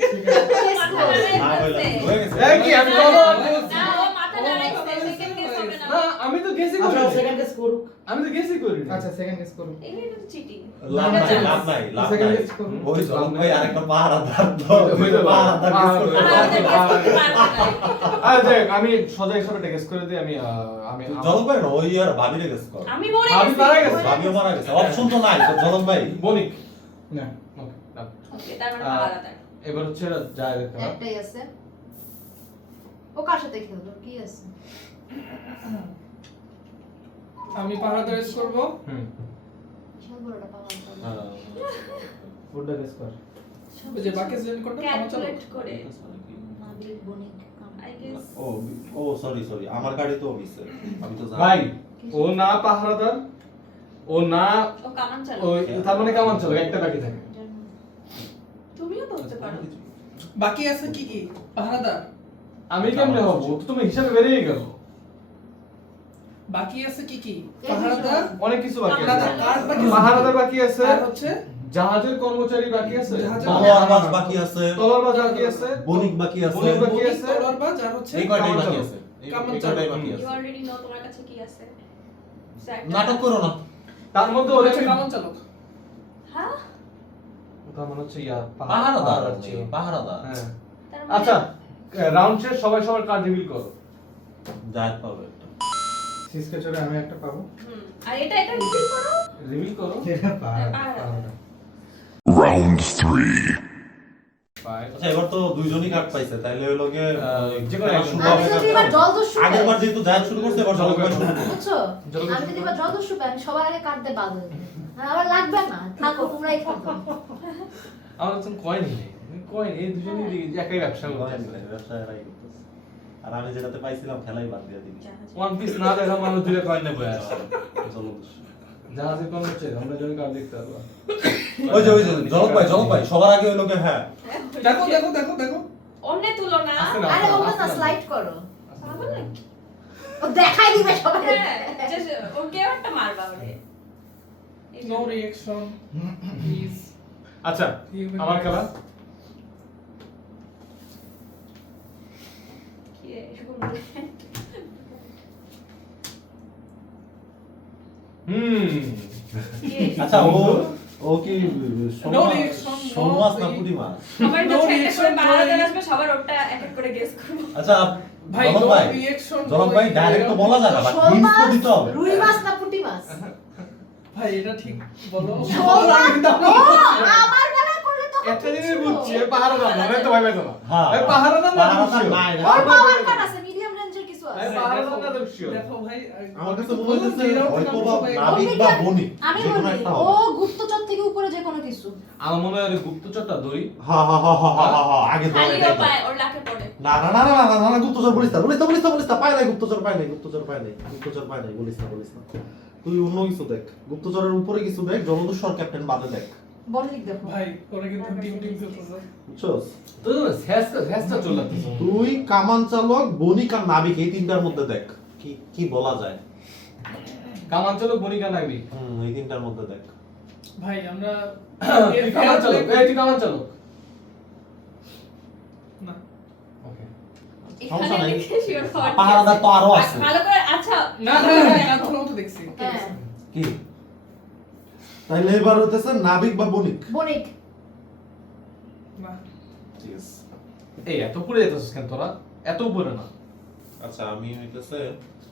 না হইলো হয়ে গেছে। এই কি আমি তলোয়ার না, ও মাথা নাড়াইছে, সেকেন্ড গেস হবে না। না আমি তো গেসই আচ্ছা করি সেকেন্ড গেস করুক। আমি তো গেসই করি আচ্ছা সেকেন্ড গেস করুক। এগুলো তো চিটিং লাভ নাই লাভ নাই লাভ Second নাই guess করুন। ওই জলক ভাই আরেকটা পাহারাদার তো হইতে পারে। পাহারাদার guess করতে আমাদের পারে। guess করতে পারবো না। আচ্ছা আমি সোজা হিসাবে গেস করে দিই আমি আমি জলক ভাই না, ওই আর ভাবিরে গেস কর আমি মরে আমি মারা গেছি। ভাবিও মারা গেছে অপশন তো নাই তো জলক ভাই বণিক না ওকে ওকে তার মানে আহ, আলাদা এবার হচ্ছে যায় দেখতে হবে। একটাই আছে। ও কার সাথে খেলবে? কি আছে? আমি পাহাড় রেস করব। হুম বিশাল বড়টা পাওয়া যাবে। ফুডটা গেস কর। ওই যে বাকি জেন কোনটা আমার চলো। ক্যালকুলেট করে নাবিক বণিক I guess oh oh sorry sorry আমার গাড়ি তো মিসে আমি তো জানি ভাই ও না পাহারাদার ও না ও কামান চালু ওই তার মানে কেমন চলে একটা বাকি থাকে তুমিও তো হতে পারো বাকি আছে কি কি? পাহারাদার। আমি কেমনে হবো ও তো তুমি হিসাবে বেরিয়ে গেল বাকি আছে কি কি? পাহারাদার। অনেক কিছু বাকি না, আছে না, কার বাকি আছে? পাহারাদার বাকি আছে আর হচ্ছে জাহাজের কর্মচারী বাকি আছে জাহাজের তলোয়ারবাজ বাকি আছে তলোয়ারবাজ বাকি আছে বণিক বাকি আছে বণিক বাকি বণিক, আছে। তলোয়ারবাজ আর হচ্ছে এই কয়টাই কামান বাকি চালক। আছে এই কামান কয়টাই চালক। বাকি ইউ আছে অলরেডি নো তোমার কাছে কি আছে নাটক করো না তার মধ্যে ওর ওরা হচ্ছে কামান চালক। হ্যাঁ তার মানে হচ্ছে ইয়া পাহারাদার ছিল। পাহারাদার হ্যাঁ তার আচ্ছা রাউন্ড শেষ সবাই সবার কার্ড রিভিল করো জায়েদ পাবে একটা সিসকে চলে আমি একটা পাবো। আর এটা রিপিট করো রিভিল করো এটা পাহাড়। পাহাড়। Round 3. আচ্ছা এবার তো দুইজনই কাট পাইছে তাইলে হলো গিয়ে যে কোনো একজন। শুরু আমি হবে যদি এবার জলদস্যু পাই, আগের বার যেহেতু জায়েদ শুরু করছে এবার জলক ভাই শুরু করবে বুঝছো? জলদস্যু আমি যদি এবার জলদস্যু পাই, আমি সবার আগে কাটতে বাধ্য হই। আমার লাগবে না, থাকো তোমরাই খেলো। আমার কাছে কয়েন নেই কয়েন এই দুজনেই একই ব্যবসা করতে ব্যবসায় এরাই করতেছে। আর আমি যেটাতে পাইছিলাম খেলাই বাদ দিয়ে দিই ওয়ান পিস না দেখা মানুষ দুটো কয়েন নেবে আসে জলদস্যু জাহাজের কোন হচ্ছে আমরা যদি কার্ড দেখতে পারবো ওই যে জলক ভাই সবার আগে হলো গিয়ে হ্যাঁ দেখো দেখো দেখো দেখো। অন্য তুলো না আসতে না। আরে ওটা না স্লাইড করো। পাগল নাকি? ও দেখাই দিবে সবাই। হ্যাঁ just ওকে একটা মারবা ওরে নো রিঅ্যাকশন প্লিজ। আচ্ছা আমার খেলা কি রে এরকম আচ্ছা ও কি No reaction, no সোম মাছ না play. পুঁটি মাছ সবার No কাছে একটা reaction, করে no বাহাদুর reaction. আসবে সবার ওটা এক এক করে গেস করব আচ্ছা ভাই জলক নো ভাই রিঅ্যাকশন। জলক ভাই ডাইরেক্ট তো বলা যায় না বাট শোল হিন্টস তো মাছ, দিতে হবে রুই মাছ না পুঁটি মাছ? ভাই এটা ঠিক বলো। শোল মাছ। ও, আমার বেলা করলে তো একটা জিনিস বুঝছি পাহারাদার না তো ভাই ভাই তো না হ্যাঁ এই পাহারাদার না পাহারাদার তো নাই, ওর পাওয়ার কাট আছে, মিডিয়াম রেঞ্জের কিছু আছে। এই পাহারাদার না তো শিওর দেখো ভাই আমার কাছে মনে হচ্ছে হয়তো বা বণিক নাবিক বা আর- বণিক আমি যে কোনো বলি, একটা ও হবে গুপ্তচর থেকে উপরে যে কোনো কিছু। আমার মনে হয় গুপ্তচরটা দড়ি হ্যাঁ আগে ধরে খালিও এটাই তো। পায় ওর লাখে পড়ে না গুপ্তচর বলিস না পায় নাই গুপ্তচর পায় নাই বলিস না তুই অন্য কিছু দেখ গুপ্তচরের উপরে কিছু দেখ জলদস্যুর ক্যাপ্টেন বাদে দেখ বণিক দেখো। ভাই ওরা কিন্তু টিম টিম খেলতেছে। বুঝছস তো ফ্যাসটা চলে যাচ্ছে তুই কামান চালক বণিক আর নাবিক এই তিনটার মধ্যে দেখ কি কি বলা যায় কামাঞ্চলক বনিকা নাগবি এই তিনটার মধ্যে দেখ ভাই আমরা কামাঞ্চলক এই তুই কামাঞ্চলক না ওকে এখানে সমস্যা নাই। লিখে শিওর হওয়ার পাহারাদার তো আরো আছে। ভালো করে আচ্ছা না কাঁথর মতো দেখছি। হ্যাঁ, কি তাইলে এবার হইতেছে নাবিক বা বণিক বণিক। না ঠিক আছে এই এত উপরে যেতেছিস কেন তোরা এত উপরে না আচ্ছা আমি হইতেছে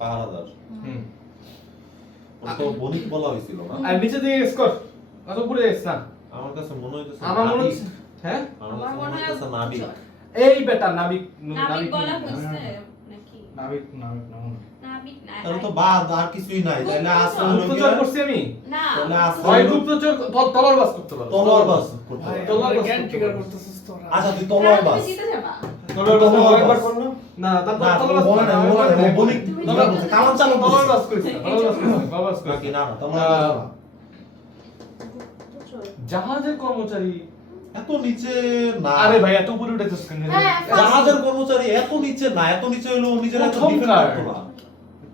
পাহারাদার হুম ওটা তো বণিক বলা হয়েছিল না আর নিচে দিয়ে স্কোর এত উপরে যাস না আমার কাছে মনে হইতেছে আমার মনে নাবিক। হচ্ছে হ্যাঁ আমার আমার কাছে মনে হয় হইতেছে নাবিক গুপ্তচর। এই বেটা নাবিক নাবিক বলা নাবিক হচ্ছে নাকি নাবিক নাবিক না নাবিক না তাহলে তো বাদ আর কিছুই নাই তাইলে আছে হলো গুপ্তচর গিয়ে- করছি আমি না তাহলে আছে হয় হলো গুপ্তচর তলোয়ার বাস করতে পারো তলোয়ার বাস করতে ভাই হবে। তলোয়ার তোমরা বাস জ্ঞান করতে ট্রিগার পারো। করতেছিস তোরা। আচ্ছা তুই তলোয়ার বাস তুমি জিতে যাবা তলোয়ার বাস তলোয়ার একবার বাস। করো না তারপর না তলোয়ার বাস বলে না বলে না ও বণিক তুমি তলোয়ার বলো। বাস কামান চালক তলোয়ার বলছে। বাস করিস না তলোয়ার বাস করিস না তলোয়ার বাস করিস নাকি না। না তলোয়ার বাস না। গুপ্তচর। জাহাজের কর্মচারী এত নিচে না আরে ভাই এত উপরে উঠেছিস কেন হ্যাঁ, জাহাজের কর্মচারী এত নিচে না এত নিচে হলো ও নিজের এত প্রথম ডিফেন্ড কার। করতো না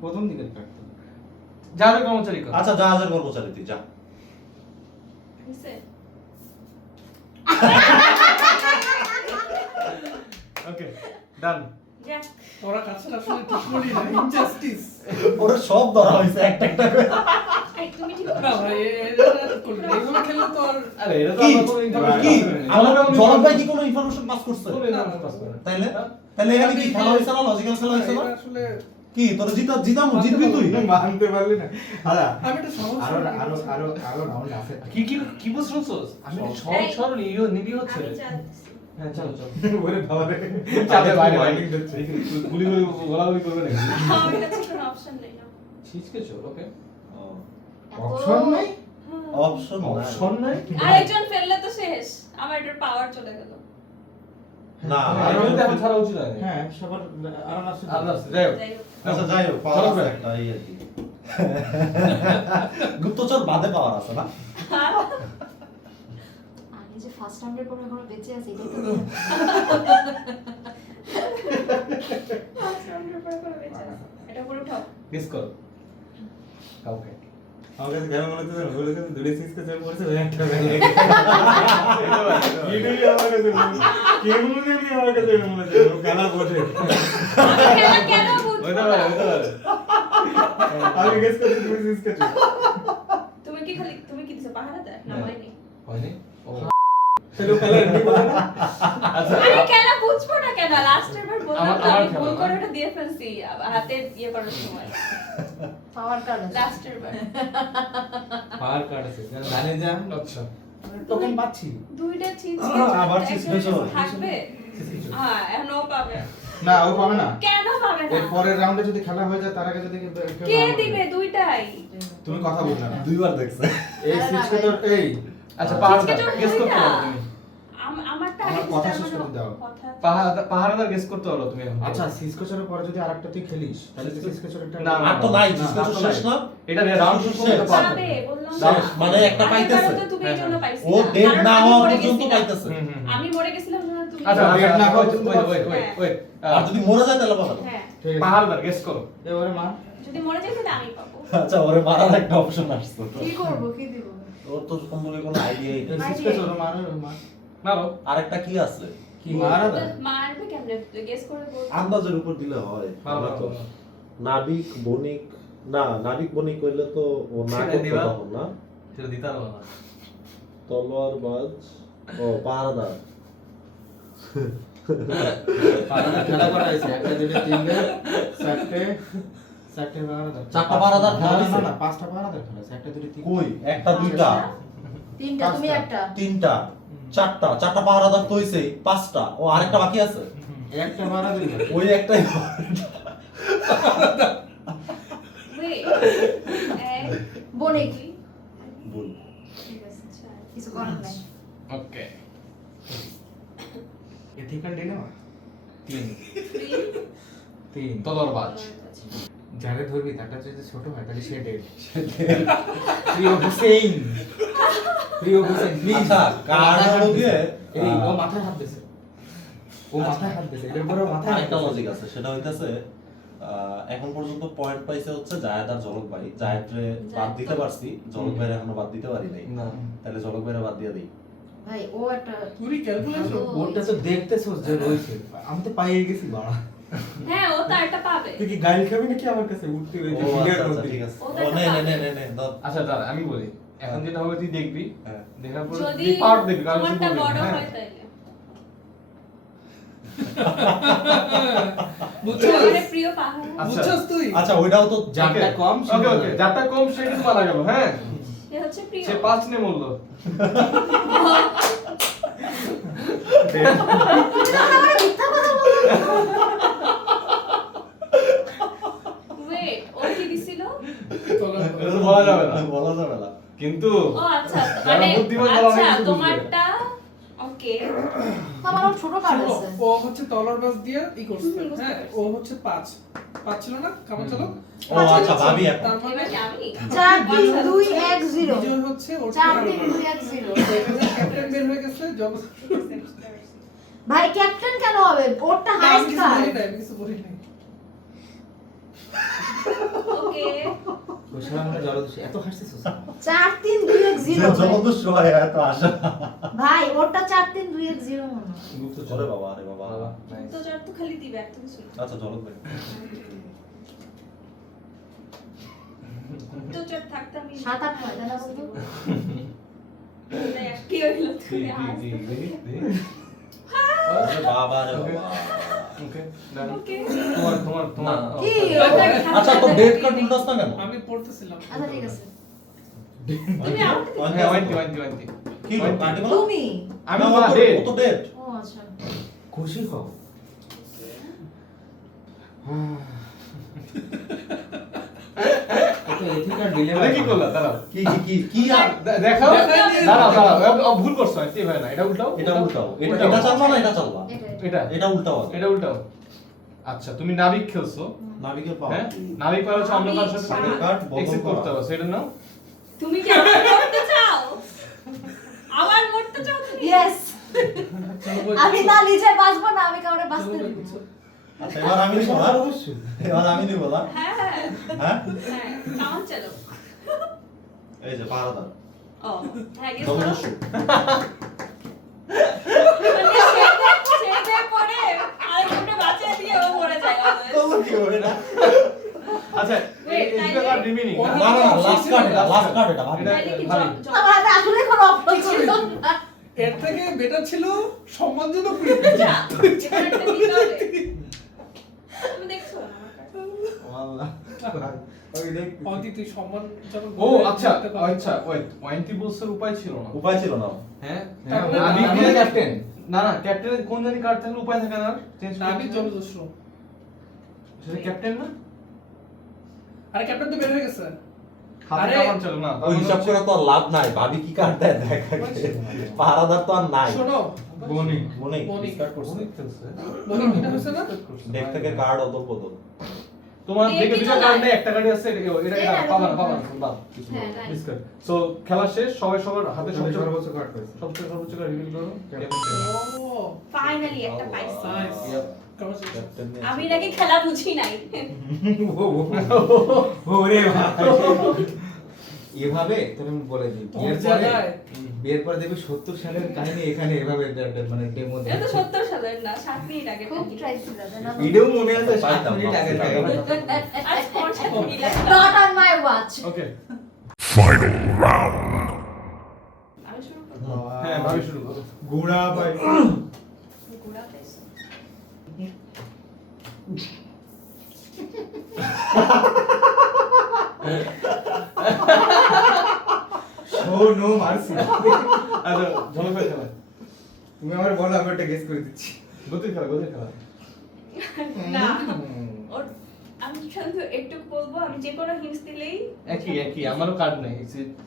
প্রথম দিকের কাট। জাহাজের কর্মচারী কর আচ্ছা জাহাজের কর্মচারী তুই যা হইছে ওকে ডান যাক ওরা কাছে আসলে ঠিক করি না, ইনজাস্টিস। ওরা সব ধরা হয়েছে একটা একটা করে। এই, তুমি ঠিক না ভাই, এটা ঠিক করি না। এগুলো খেললে তো আর আরে এটা তো কি? আমরা কোনো information কি? পাস করিনি। আমার জনক ভাই কি কোনো ইনফরমেশন পাস করছে? কোনো information পাস করিনি। তাইলে তাইলে এখানে কি খেলা হয়েছে না, লজিক্যাল খেলা হয়েছে না? এটা আসলে কি তোর জিতবি তুই? মানতে পারলি না আরে আমি একটা সমস্যা আরো আরো আরো আরো রাউন্ড আছে কি বুঝ শুনছস? আমি তো সরল এই, সরল নিবি হচ্ছে। আমি চাচ্ছি। হ্যাঁ চলো চলো। ওরে বাবা রে চাপে বাইরে বাইরে বাইরে গুলি গুলি গোলাগুলি করবে নাকি? আমার কাছে কোনো অপশন নেই না। ছিচকে চল ওকে। অপশন নাই অপশন অপশন নাই। আরেকজন ফেললে তো শেষ, আমার এটার পাওয়ার চলে গেল। না আরো যদি এখন ছাড়া উচিত হয়। হ্যাঁ সবার আরাম আছে আল্লাহ যাই হোক। যাই হোক। আচ্ছা যাই হোক, পাওয়ার আছে একটা এই আর কি। গুপ্তচর বাদে পাওয়ার আছে না? আমি যে ফার্স্ট রাউন্ডের পর এখনো বেঁচে আছি এটাই তো আচ্ছা, আমরা পরে করে বেঁচে আছি। এটা উপরে উঠাও। গেস কর। কাউকে। আমার কাছে কেন মনে হচ্ছে বলে কাছে দুটো সিসকে চল পড়ছে ওই একটা এটাই আমার কাছে কেমন জানি আমার কাছে মনে হচ্ছে ও খেলা বোঝে খেলা কেন বুঝছো ওইটা না? বলে ওইটা বলে। আমি গেস করছি দুটো সিসকে চল তুমি কি দিছো পাহারা দেয় না হয়নি? হয়নি? ও চলো খেলা এমনি বলে না আচ্ছা আরে খেলা বুঝবো না কেন? লাস্টের বার বললাম তো আমার আমি খেলা ভুল না? করে ওটা দিয়ে ফেলছি হাতে ইয়ে করার সময়। পাওয়ার কার্ড আছে লাস্টের বার পাওয়ার কার্ড আছে জানে যা আচ্ছা। টোকেন পাচ্ছি দুইটা চিজ আবার ছিচকে চল। থাকবে। হ্যাঁ এখন ও পাবে। না ও পাবে না কেন পাবে না? এর পরের রাউন্ডে যদি খেলা হয়ে যায় তার আগে যদি কেউ কে না দিবে দুইটাই? তুমি কথা বলছো না দুইবার দেখছে। এই সিসকে তোর এই আচ্ছা পাহাড় চিচকে চোর গেস করতে হয় না। পারো তুমি। আমারটা আমার আগে কথা দিতে শেষ করতে দাও। কথা পাহাড়দার গেস করতে পারো তুমি এখন। আচ্ছা সিসকে চোরের পরে যদি আরেকটা তুই খেলিস তাহলে তুই সিসকে চোরেরটা না, আর তো নাই, না, জিনিসটা আর তো তো শেষ নাই। না? এটা রাউন্ড শেষ করতে শেষ। পারবে। পাবে বললাম শেষ, না। মানে একটা পাইতেছে। আগেরবারও তো তুমি এই জন্য পাইছিলা। ও ডেড কারণ না আমি হওয়া মরে পর্যন্ত গেছিলাম। পাইতেছে। আমি মরে গেছিলাম না তুমি। আচ্ছা ডেট না হয় ওয়েট ওয়েট ওয়েট। আর যদি মরে যায় তাহলে পাবে না। হ্যাঁ ঠিক আছে পাহাড়দার গেস করো। এবারে মা যদি মরে যায় তাহলে আমি পাবো। আচ্ছা ওরে মারার একটা অপশন আসছে। কি করব কি দিব ওর তো সম্পর্কে কোনো আইডিয়াই নেই। সিসকে চোর মারো মা মারো। আরেকটা কি আছে? কি মারা দা মারবে কেমনে? গেস করে বল। আন্দাজের উপর দিলে হয়। মারো, আমরা তো মারো। নাবিক বণিক, না নাবিক বণিক হইলে তো ও না সেটা করতে দিবা? তখন না। সেটা দিতে পারবো না। তলোয়ার বাজ, ও পাহারাদার। পারাদা খেলা করা হয়েছে একটা দুটো তিনটে চারটে চারটে পারাদা চারটা পাহারাদার খেলা না হয়েছে? না পাঁচটা পারাদা খেলা হয়েছে একটা দুটো তিনটে কই একটা দুইটা তিনটা তুমি একটা তিনটা চারটা চারটা পাহারাদার তো হইছে, পাঁচটা। ও আরেকটা বাকি আছে। একটা পারাদা ওই একটাই। ওয়েট এক বণিক বল। ঠিক আছে চার কিছু করার নাই ওকে। এথিক্যাল ডিলেমা 3 তিন তলোয়ার বাজ। যারে ধরবি তারটা যদি ছোট হয় তাহলে সে ডেড প্রিয় হুসেইন প্রিয় হুসেইন প্লিজ আচ্ছা, কার হলো গিয়ে, এই ও মাথায় হাত দিছে ও মাথায় হাত দিছে এর পরে ও মাথায় হাত আরেকটা দিছে। লজিক আছে, সেটা হইতাছে এখন পর্যন্ত পয়েন্ট পাইছে হচ্ছে জায়েদ আর জলক ভাই। জায়েদরে বাদ দিতে পারছি, জলক ভাইরে এখনো বাদ দিতে পারি নাই। না। তাহলে জলক ভাইরে বাদ দিয়ে দিই। ভাই ও একটা পুরি ক্যালকুলেশন। ওটা তো দেখতেছস যে রয়েছে আমি তো পাইয়ে গেছি বাড়া হ্যাঁ ও তো একটা পাবে। তুই কি গাইল খাবি নাকি আমার কাছে উঠতে ও হইতে আচ্ছা আচ্ছা, ঠিক আছে। ও তো ও একটা নে নে পাবে। নে নে দাও। আচ্ছা দাঁড়া আমি বলি। এখন যেটা হবে তুই দেখবি। হ্যাঁ। দেখার পর যদি তুই পার্ট দেখবি কারণ তুই তোমারটা বলবি, বড় হ্যাঁ। হয় তাইলে বুঝছো? মানে প্রিয় পাহাড়। আচ্ছা। বুঝছস তুই? আচ্ছা ওইটাও তো যারটা কম সে ওকে বলে। ওকে যারটা কম সে কিন্তু মারা গেল, হ্যাঁ। এ হচ্ছে প্রিয়। সে 5 নে মূল্য। ওয়েট ও কি দিছিল? এটা তো বলা যাবে না। বলা যাবে না। কিন্তু ও আচ্ছা যারা মানে বুদ্ধিমান তারা অনেক আচ্ছা কিছু বুঝবে। তোমারটা ওকে আমার ওর ছোট কার্ড শোনো, আছে ও হচ্ছে তলোয়ার বাজ দিয়ে ই করছে। হুম, বুঝতে হ্যাঁ, পারছি। ও হচ্ছে 5 ছিল না? কামান চালক। ও আচ্ছা ভাবি এখন। তার মানে এবার কি আমি 4 3 2 1 0 বিজয় হচ্ছে ওর 4 3 2 1 0 ক্যাপ্টেন বের হয়ে গেছে। ভাই ক্যাপ্টেন কেন হবে ওরটা আমি হাইস্ট কিছু কার্ড বলি নাই, আমি কিছু বলি নাই। ওকে কোশালা মানে জলদস্যু এত হাসতেছিস 4-3-2-1-0 জলদস্যু হয় এত আশা ভাই ওটা 4-3-2-1-0 মনে হয়। চলে বাবা আরে বাবা তো যার তো খালি দিবে এত কিছু না। আচ্ছা জলদ ভাই তো যার থাকতে আমি 7-8 হয় তাই না বন্ধু? কি হইলো জি তুমি জি জি জি আরে বাবা রে বাবা ওকে ডান ওকে তোমার কি? আচ্ছা তো ডেট কার্ড উল্টাস না কেন আমি পড়তেছিলাম আচ্ছা ঠিক আছে। তুমি আমার হ্যাঁ ওয়ান্টি কি কাটে বলো তুমি আমি না, বলা ও তো- ডেট ও তো ডেট ও আচ্ছা। খুশি হও কত এথিকাল ডিলেমা কি করলা দাঁড়াও কি আর দেখাও দেখাই দাঁড়াও ভুল করছো এতে হয় না এটা উল্টাও এটা উল্টাও এটা চালবা না এটা চালবা এটাই। এটা এটা উল্টাও এটা উল্টাও আচ্ছা তুমি নাবিক খেলছো নাবিকের পাওয়া হ্যাঁ নাবিক পাওয়া হচ্ছে অন্য কারোর সাথে নাবিক কার্ড বদল এক্সিট করা। করতে হবে সেটা নাও তুমি কি আমার মরতে চাও আমার মরতে চাও তুমি ইয়েস চলো বই আমি না নিজে বাঁচবো না আমি কাউরে বাঁচতে দিব আচ্ছা এবার আমি নিব না এবার আমি নিব না হ্যাঁ হ্যাঁ হ্যাঁ হ্যাঁ কাউন্ট চলো এই যে পাহারাদার ও হ্যাঁ গেস করো জলদস্যু সেটা পরে আরেকটা বাঁচিয়ে দিয়ে ও মরে যায় always। কত কি হবে না আচ্ছা Wait, এটা তাইলে- কার রিমেইনিং না না লাস্ট কার্ড এটা ভাবি তাইলে কি ভাবি। আমার হাতে আসলে কোনো অপশন ছিল না। এর থেকে বেটার ছিল সম্মানজনক প্রিয় যা, এবার একটা নিতে হবে। তুমি দেখছো না আমার কাছে? আল্লাহ ওই দেখ অতি তুই সম্মানজনক ও আচ্ছা আচ্ছা ওয়েট ওয়ান্টি বলসের উপায় ছিল না উপায় ছিল না হ্যাঁ তারপরে নাবিক আমি দিয়ে ক্যাপ্টেন না না ক্যাপ্টেনের কোন জানি কার্ড থাকলে উপায় থাকে না চেঞ্জ নাবিক জলদস্যু সেটা ক্যাপ্টেন না আরে ক্যাপ্টেন তো বের হয়ে গেছে হাতে আরে- কামান চলো না ওই হিসাব করে তো আর লাভ নাই ভাবি কি কার্ড দেয় দেখ আগে। পাহারাদার তো আর নাই শোনো বনি মনে বনি। স্টার্ট করছে অনেক খেলছে বনি এটা হচ্ছে না ডেক থেকে কার্ড অদল বদল তোমার এই দেখে কিছু দুটো নাই। কার্ড নেই একটা কার্ডই আছে এটা এটা এই না, পাবা না এরকম পাবা না। না বাদ কিছু হ্যাঁ, তাই। ডিসকার্ড সো খেলা শেষ সবাই সবার হাতে সবচেয়ে সর্বোচ্চ কার্ড পেয়েছে সবচেয়ে সর্বোচ্চ কার্ড রিভিল করো ও ফাইনালি একটা পাইছি নাইস Yep. কনভারসেশন ক্যাপ্টেন নিয়ে আমি নাকি খেলা বুঝি নাই ওরে ভাই এভাবে তোর আমি বলে দিই তোর বিয়ের পরে জায়গায় বিয়ের পরে দেখবি 70 সালের কাহিনী এখানে এভাবে মানে ডেমো এটা তো 70 সালের না 7 মিনিট আগে খুব ট্রাই ছিল না ভিডিও মনে আছে 7 পাইতাম, মিনিট আগে পাইতাম। আর কোন সাথে মিলা not on my watch okay Final round. আমি শুরু করব হ্যাঁ ভাবি শুরু করো গুড়া ভাই ঘোড়া পাইছি শোনো মারছি আচ্ছা ঝলক খেলা তুমি আমার বলো আমি একটা গেস করে দিচ্ছি গতি খেলা না ওর আমি শুধু একটু বলবো আমি যে কোনো হিন্টস দিলেই একই আমারও কার্ড নেই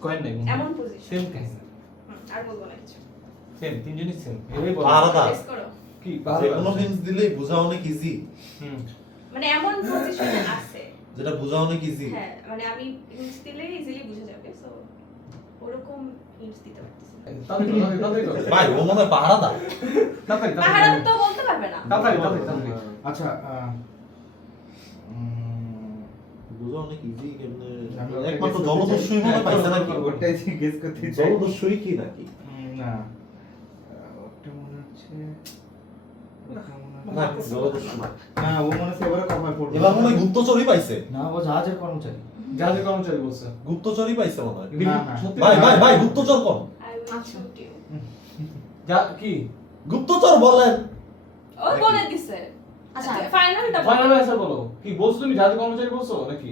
কয়েন নেই এমন পজিশন সেম কাহিনী আর বলবো না কিছু সেম তিনজনই সেম এভাবেই বলো পাহারাদার গেস করো কি যে কোনো হিন্টস দিলেই বোঝা অনেক ইজি হুম মানে এমন পজিশনে আছে যেটা বোঝা অনেক ইজি হ্যাঁ মানে আমি হিন্টস দিলে ইজিলি বুঝে যাবে সো ওরকম হিন্টস দিতে পারতেছি তাড়াতাড়ি ভাই ও মনে হয় পাহারাদার পাহাড়া তো বলতে পারবে না তাড়াতাড়ি আচ্ছা বোঝা অনেক ইজি কেমনে আমি একমাত্র জলদস্যুই মনে পাইছে নাকি ওটাই গেস করতে চাই জলদস্যুই কি নাকি না ওটা মনে হচ্ছে ওটা মনে হচ্ছে- না জলদস্যু না না ও মনে হচ্ছে এবারে কভার করবে এবার মনে হয় গুপ্তচরই পাইছে না ও জাহাজের কর্মচারী জাহাজের কর্মচারী বলছে গুপ্তচরই পাইছে মনে হয় না, না। সত্যি ভাই গুপ্তচর কোন আই উইল শুট ইউ যা কি গুপ্তচর বলেন ও বলে দিছে আচ্ছা আচ্ছা ফাইনালটা ফাইনাল অ্যান্সার বলো কি বলছো তুমি জাহাজের কর্মচারী বলছো নাকি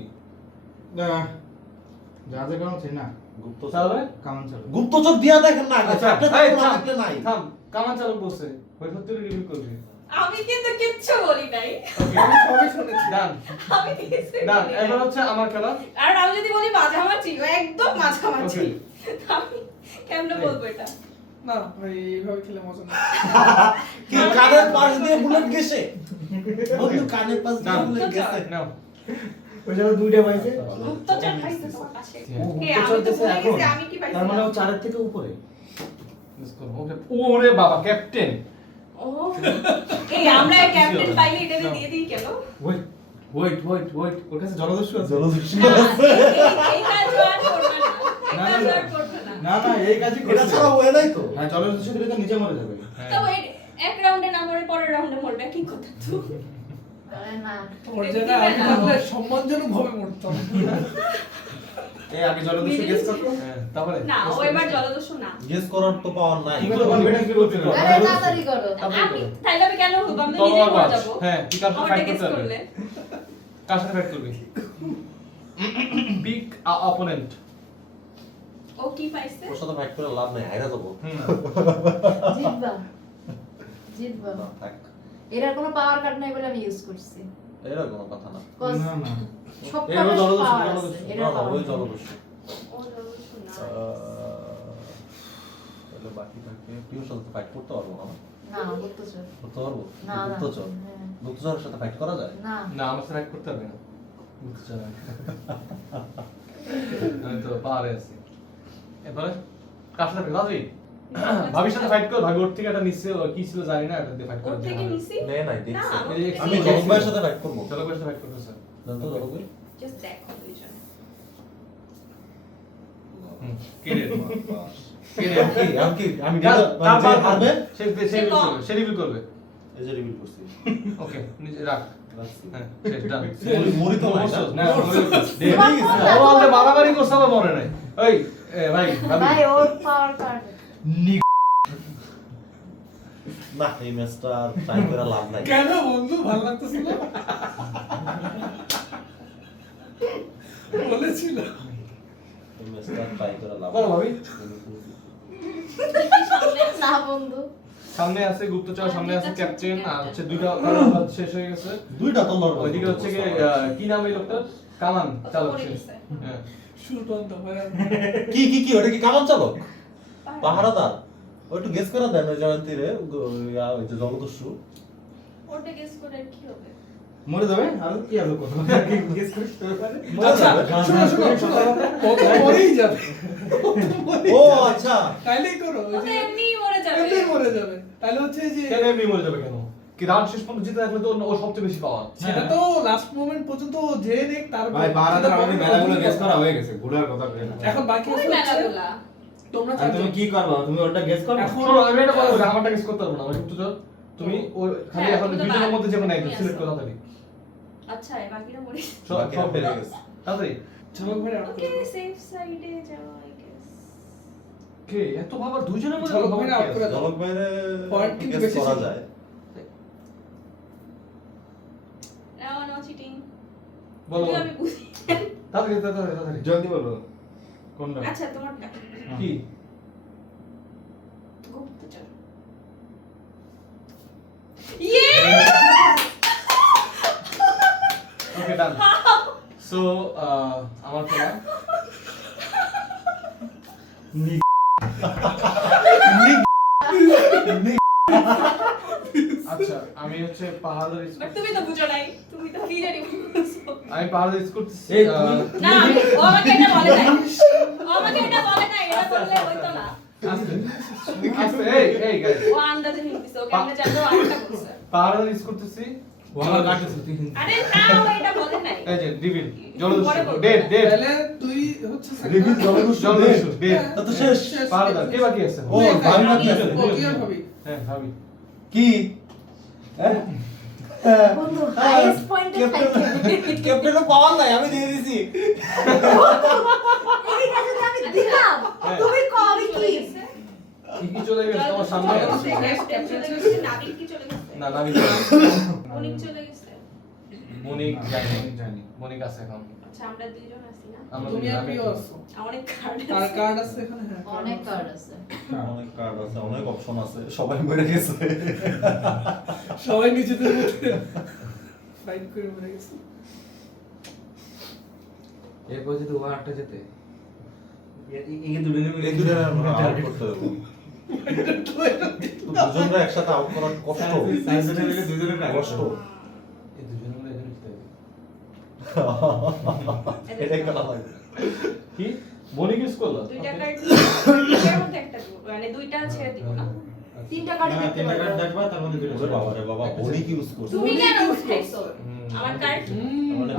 জাহাজের কর্মচারী না গুপ্তচর তাহলে কামান চালু গুপ্তচর দিয়া দেখেন না আগে আচ্ছা চারটে এই থাকলে না থাম থাকলে নাই থাম কামান চালক বলছে ওই সত্যি রিভিল করবে আমি কিন্তু কিচ্ছু বলি নাই আমি সবই শুনেছি ডান আমি কিছু ডান বলি এবার নাই। হচ্ছে আমার খেলা আর আমি যদি বলি মাঝামাঝি একদম মাঝামাঝি Okay. আমি কেমনে বলবো এটা না ভাই এইভাবে খেলে মজা না কি কানের পাশ দিয়ে বুলেট গেছে বন্ধু কানের পাশ দিয়ে না। বুলেট গেছে নাও ওই জন্য দুইটা পাইছে গুপ্তচর পাইছে তোমার পাশে ও কে গুপ্তচর আমি তো দেশে বলে এখন গেছি আমি কি পাইছি তার মানে ও 4 থেকে উপরে Let's go. Okay. ওরে বাবা ক্যাপ্টেন ও এই আমরা ক্যাপ্টেন পাইলে এটা দিয়ে দিই কেন ওই ওয়েট ওর কাছে জলদস্যু আছে জলদস্যু না, আছে। এই কাজও আর করবে না। এই না, কাজও না, আর করবে না। না এই কাজই এটা করছে ছাড়া হয়ে নাই তো। হ্যাঁ জলদস্যু দিলে তো নিচে মরে যাবে তো এক রাউন্ডে না মরে পরের রাউন্ডে মরবে কি কথা তো আরে না ওর জায়গায় আমি থাকলে সম্মানজনক ভাবে মরতাম। এই আগে জলদস্যু গেস করতো হ্যাঁ, তারপরে না ও এবার জলদস্যু না গেস করার তো পাওয়ার নাই। তুমি তো কনফিডেন্সলি বলছো আরে তাড়াতাড়ি করো আমি তাইলে আমি কেন হবো আমি তো নিজে তলোয়ার মরে বাজ। যাবো হ্যাঁ, তুই কার সাথে আমারটা ফাইট guess করতে পারবি? করলে। কার সাথে ফাইট করবি? Big opponent. ও কি পাইছে ওর সাথে ফাইট করে লাভ নাই, হাইরা যাবো। জিতবা জিতবা না, থাক। এটার কোনো পাওয়ার কার্ড নাই বলে আমি ইউজ করছি এরা কোনো কথা না। Cause না না সব এরা কটার জলদস্যু, power জলদস্যু। আছে, না, এটার না, power ওই নেই। জলদস্যু। ও জলদস্যু না তাহলে বাকি থাকে প্রিয়র সাথে তো ফাইট করতে পারবো না। না গুপ্তচর করতে পারবো? না না গুপ্তচর। হ্যাঁ। গুপ্তচরের সাথে ফাইট করা যায়? না না, আমার সাথে ফাইট করতে হবে না। বুঝছো না। আমি তো পাহাড়ে আছি। এবারে কার সাথে রাজি? ভাবির সাথে ফাইট কর, ভাবি ওর থেকে একটা নিচ্ছে, ও কি ছিল জানি না, এটা দিয়ে ফাইট ওর করে থেকে নিছি নে নাই, দেখছি। না, এই যে আমি একটু জলক ভাইয়ের সাথে ফাইট করবো। চলো করে ফাইট করতেছে। জানতো জলক ভাই? জাস্ট দেখো দুইজনে কে রে? কে রে? আমি কার যে হারবে, সে রিভিল করবে, সে রিভিল করবে। এই যে রিভিল করছি। ওকে, নিজে রাখ। হ্যাঁ, শেষ ডান। মরি তো নাই, না? না দেবেই গেছে। ও আমাদের মারামারি করছে, আবার মরে নাই। ওই ভাই ভাবি ভাই ওর পাওয়ার কার্ড না, এই ম্যাচটা আর ট্রাই করে লাভ নাই। কেন বন্ধু ভালো লাগতেছিল? বলেছিল। এই ম্যাচটা ট্রাই করে লাভ বলো ভাবি। না বন্ধু সামনে আছে গুপ্তচর, সামনে আছে ক্যাপ্টেন, আর হচ্ছে দুইটা কামান শেষ হয়ে গেছে। দুইটা তো লড়বো। ওইদিকে হচ্ছে কি কি নাম এই লোকটার? কামান চালক পড়ে শেষ। গেছে। হ্যাঁ। Shoot on the fire. কি ওটা কি কামান চালক? পাহারাদার? ও একটু গেস করে দেন ওই জয়ন্তীরে, ওই যে জলদস্যু। ওটা গেস করে কি হবে মরে যাবে আর কি আর কথা গেস করিস তো পারে আচ্ছা শোনো ও তো মরেই যাবে। ও আচ্ছা, তাইলেই করো ওই ও তো যে এমনিই মরে যাবে এমনি মরে যাবে। তাহলে হচ্ছে যে কেন এমনি মরে যাবে কেন? কি রাউন্ড শেষ পর্যন্ত জিতে থাকলে তো ও সবচেয়ে বেশি পাওয়া। সেটা তো লাস্ট মোমেন্ট পর্যন্ত যে নেক তার ভাই বারাদার আমাদের মেলাগুলো গেস করা হয়ে গেছে ঘোড়ার কথা বলে না এখন বাকি ওই আছে হচ্ছে মেলাগুলা তোমরা আর তুমি কি করবা তুমি ওটা গেস করবে এখন শোনো, আমি এটা বলবো, আমারটা গেস করতে পারবো না, আমি গুপ্তচর। তুমি ও খালি হ্যাঁ, এখন তুমি তো দুজনের মধ্যে যে কোনো বাদ- একজন তুমি সিলেক্ট আসো। করো তাড়াতাড়ি। আচ্ছা এই বাকিরা মরে গেছে। সব বাকিরা সব পেরে গেছে। তাড়াতাড়ি। ঝলক ভাই আউট ওকে সেফ সাইডে যাও আই গেস কে এত ভাবার দুজনের মধ্যে ঝলক ভাবার ভাই কি আউট আছে? করে দাও। জলক বাইরে Point কিন্তু গেস বেশি করা ছিল। যায়। নো চিটিং বলো আমি বুঝি তাড়াতাড়ি। জলদি বলো কোনটা আচ্ছা তোমারটা কি? গুপ্তচর ইয়ে ওকে ডান। সো আমার খেলা আচ্ছা, আমি হচ্ছে পাহাড়ের বাট তুমি তো বুঝো নাই তুমি তো কি জানি বুঝছো আমি পাহাড়ের স্কুল করতেছি। এই, না ও আমাকে এটা বলে নাই ও আমাকে এটা বলে নাই এটা বললে হইতো না আস্তে এই গাইস, ও আন্দাজে হিন্দিছে ওকে আমরা জানবো আরেকটা বলছে পাহাড়ের স্কুল করতেছি। ওয়ালা কাটতেছ তুই আরে না ও এটা বলে নাই এই যে রিভিল পরে জলদস্যু বলবো। ডেড তাহলে তুই হচ্ছে রিভিল জলদস্যু জলদস্যু ডেড। তা তো শেষ। পাহাড়দার কে বাকি আছে? ও ভাবি বাকি আছে। ও কি আর ভাবি হ্যাঁ ভাবি। কি? বন্ধু হাইয়েস্ট পয়েন্টে খাইতে ক্যাপ্টেনের পাওয়ার নাই, আমি দিয়ে দিছি। এইটা যদি আমি দিলাম তুমি কবে কি কি চলে গেছে তোমার সামনে? নাবিক কি চলে গেছে না নামি অনেক চলে গেছে মনিক জানি জানি মনিক আছে এখন। আচ্ছা আমরা দুইজন আছি না আমরা তুমি আর দুজন প্রিয় আছি। আছো। অনেক কার্ড আর আছে কার্ড আছে এখানে হ্যাঁ অনেক কার্ড আছে অনেক কার্ড আছে, অনেক অপশন আছে, সবাই মরে গেছে। সবাই নিজেদের মধ্যে ফাইট করে মরে গেছে। এরপর যদি ও আটটা যেতে এই দুজনে মিলে এই দুটো আউট করতে হবে। দুজনরা একসাথে আউট করা কষ্ট। দুজনে মিলে দুজনে কষ্ট। এই দুজন মিলে এখানে জিততে হবে। এটাই করা লাগে। কি মনিক ইউজ করলো? দুইটা কার্ড দুইটার মধ্যে একটা দিব মানে দুইটা ছেড়ে দিব না তিনটা কার্ড না দেখতে তিনটা কার্ড পারবো দেখবা তার মধ্যে দুটো ওরে বাবা রে বাবা, বনি কি ইউজ করছে? তুমি কেন উঠাইছো আমার কার্ড মানে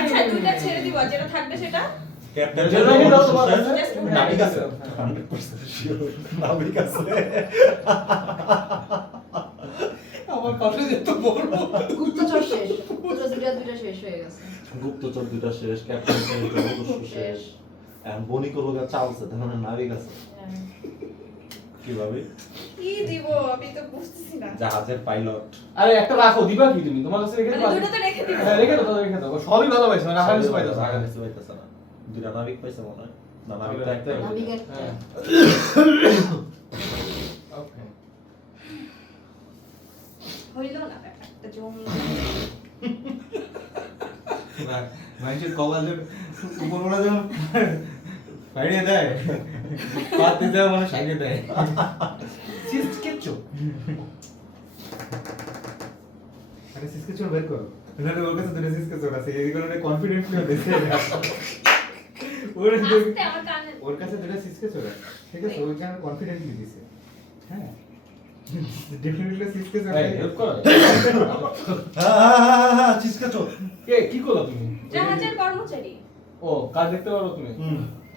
আচ্ছা দুইটা ছেড়ে দিব আর যেটা থাকবে সেটা ক্যাপ্টেন যেটা কি দাও তোমার কাছে? নাবিক আছে 100% শিওর নাবিক আছে আমার পাশে যেত বলবো গুপ্তচর শেষ গুপ্তচর দুইটা শেষ হয়ে গেছে গুপ্তচর দুইটা শেষ ক্যাপ্টেন শেষ শেষ এখন বণিক রোগা চালছে তখন নাবিক আছে কিভাবে কি দিব আমি তো বুঝতেছি না জাহাজের পাইলট আরে একটা রাখো দিবা কি তুমি তোমার কাছে রেখে মানে দিবা দুটো তো রেখে দিব হ্যাঁ রেখে দাও রেখে দাও সবই ভালো পাইছে মানে আগামী পাইতাছে আগামী পাইতাছে না দুইটা নাবিক পাইছে মনে হয় না নাবিক তো একটা নাবিক একটা হ্যাঁ ওকে হইলো না ব্যাপারটা জম মানুষের কপালের উপরওয়ালা যখন বাইরে দেয় পাতে দেয় মানে সাইডে দেয় সিস্ট কিচ্ছু আরে সিসকে চোর বের করো এখানে ওর কাছে দুটো সিসকে চোর আছে এই কারণে কনফিডেন্টলি দিছে আস্তে আমার কানে ওর কাছে দুটো সিসকে চোর আছে ঠিক আছে ওই কারণে কনফিডেন্টলি দিছে হ্যাঁ ডেফিনেটলি সিসকে চোর এই হেল্প করো হ্যাঁ চিসকা চোর কে কি করলো তুমি জাহাজের কর্মচারী ও কাজ দেখতে পারো তুমি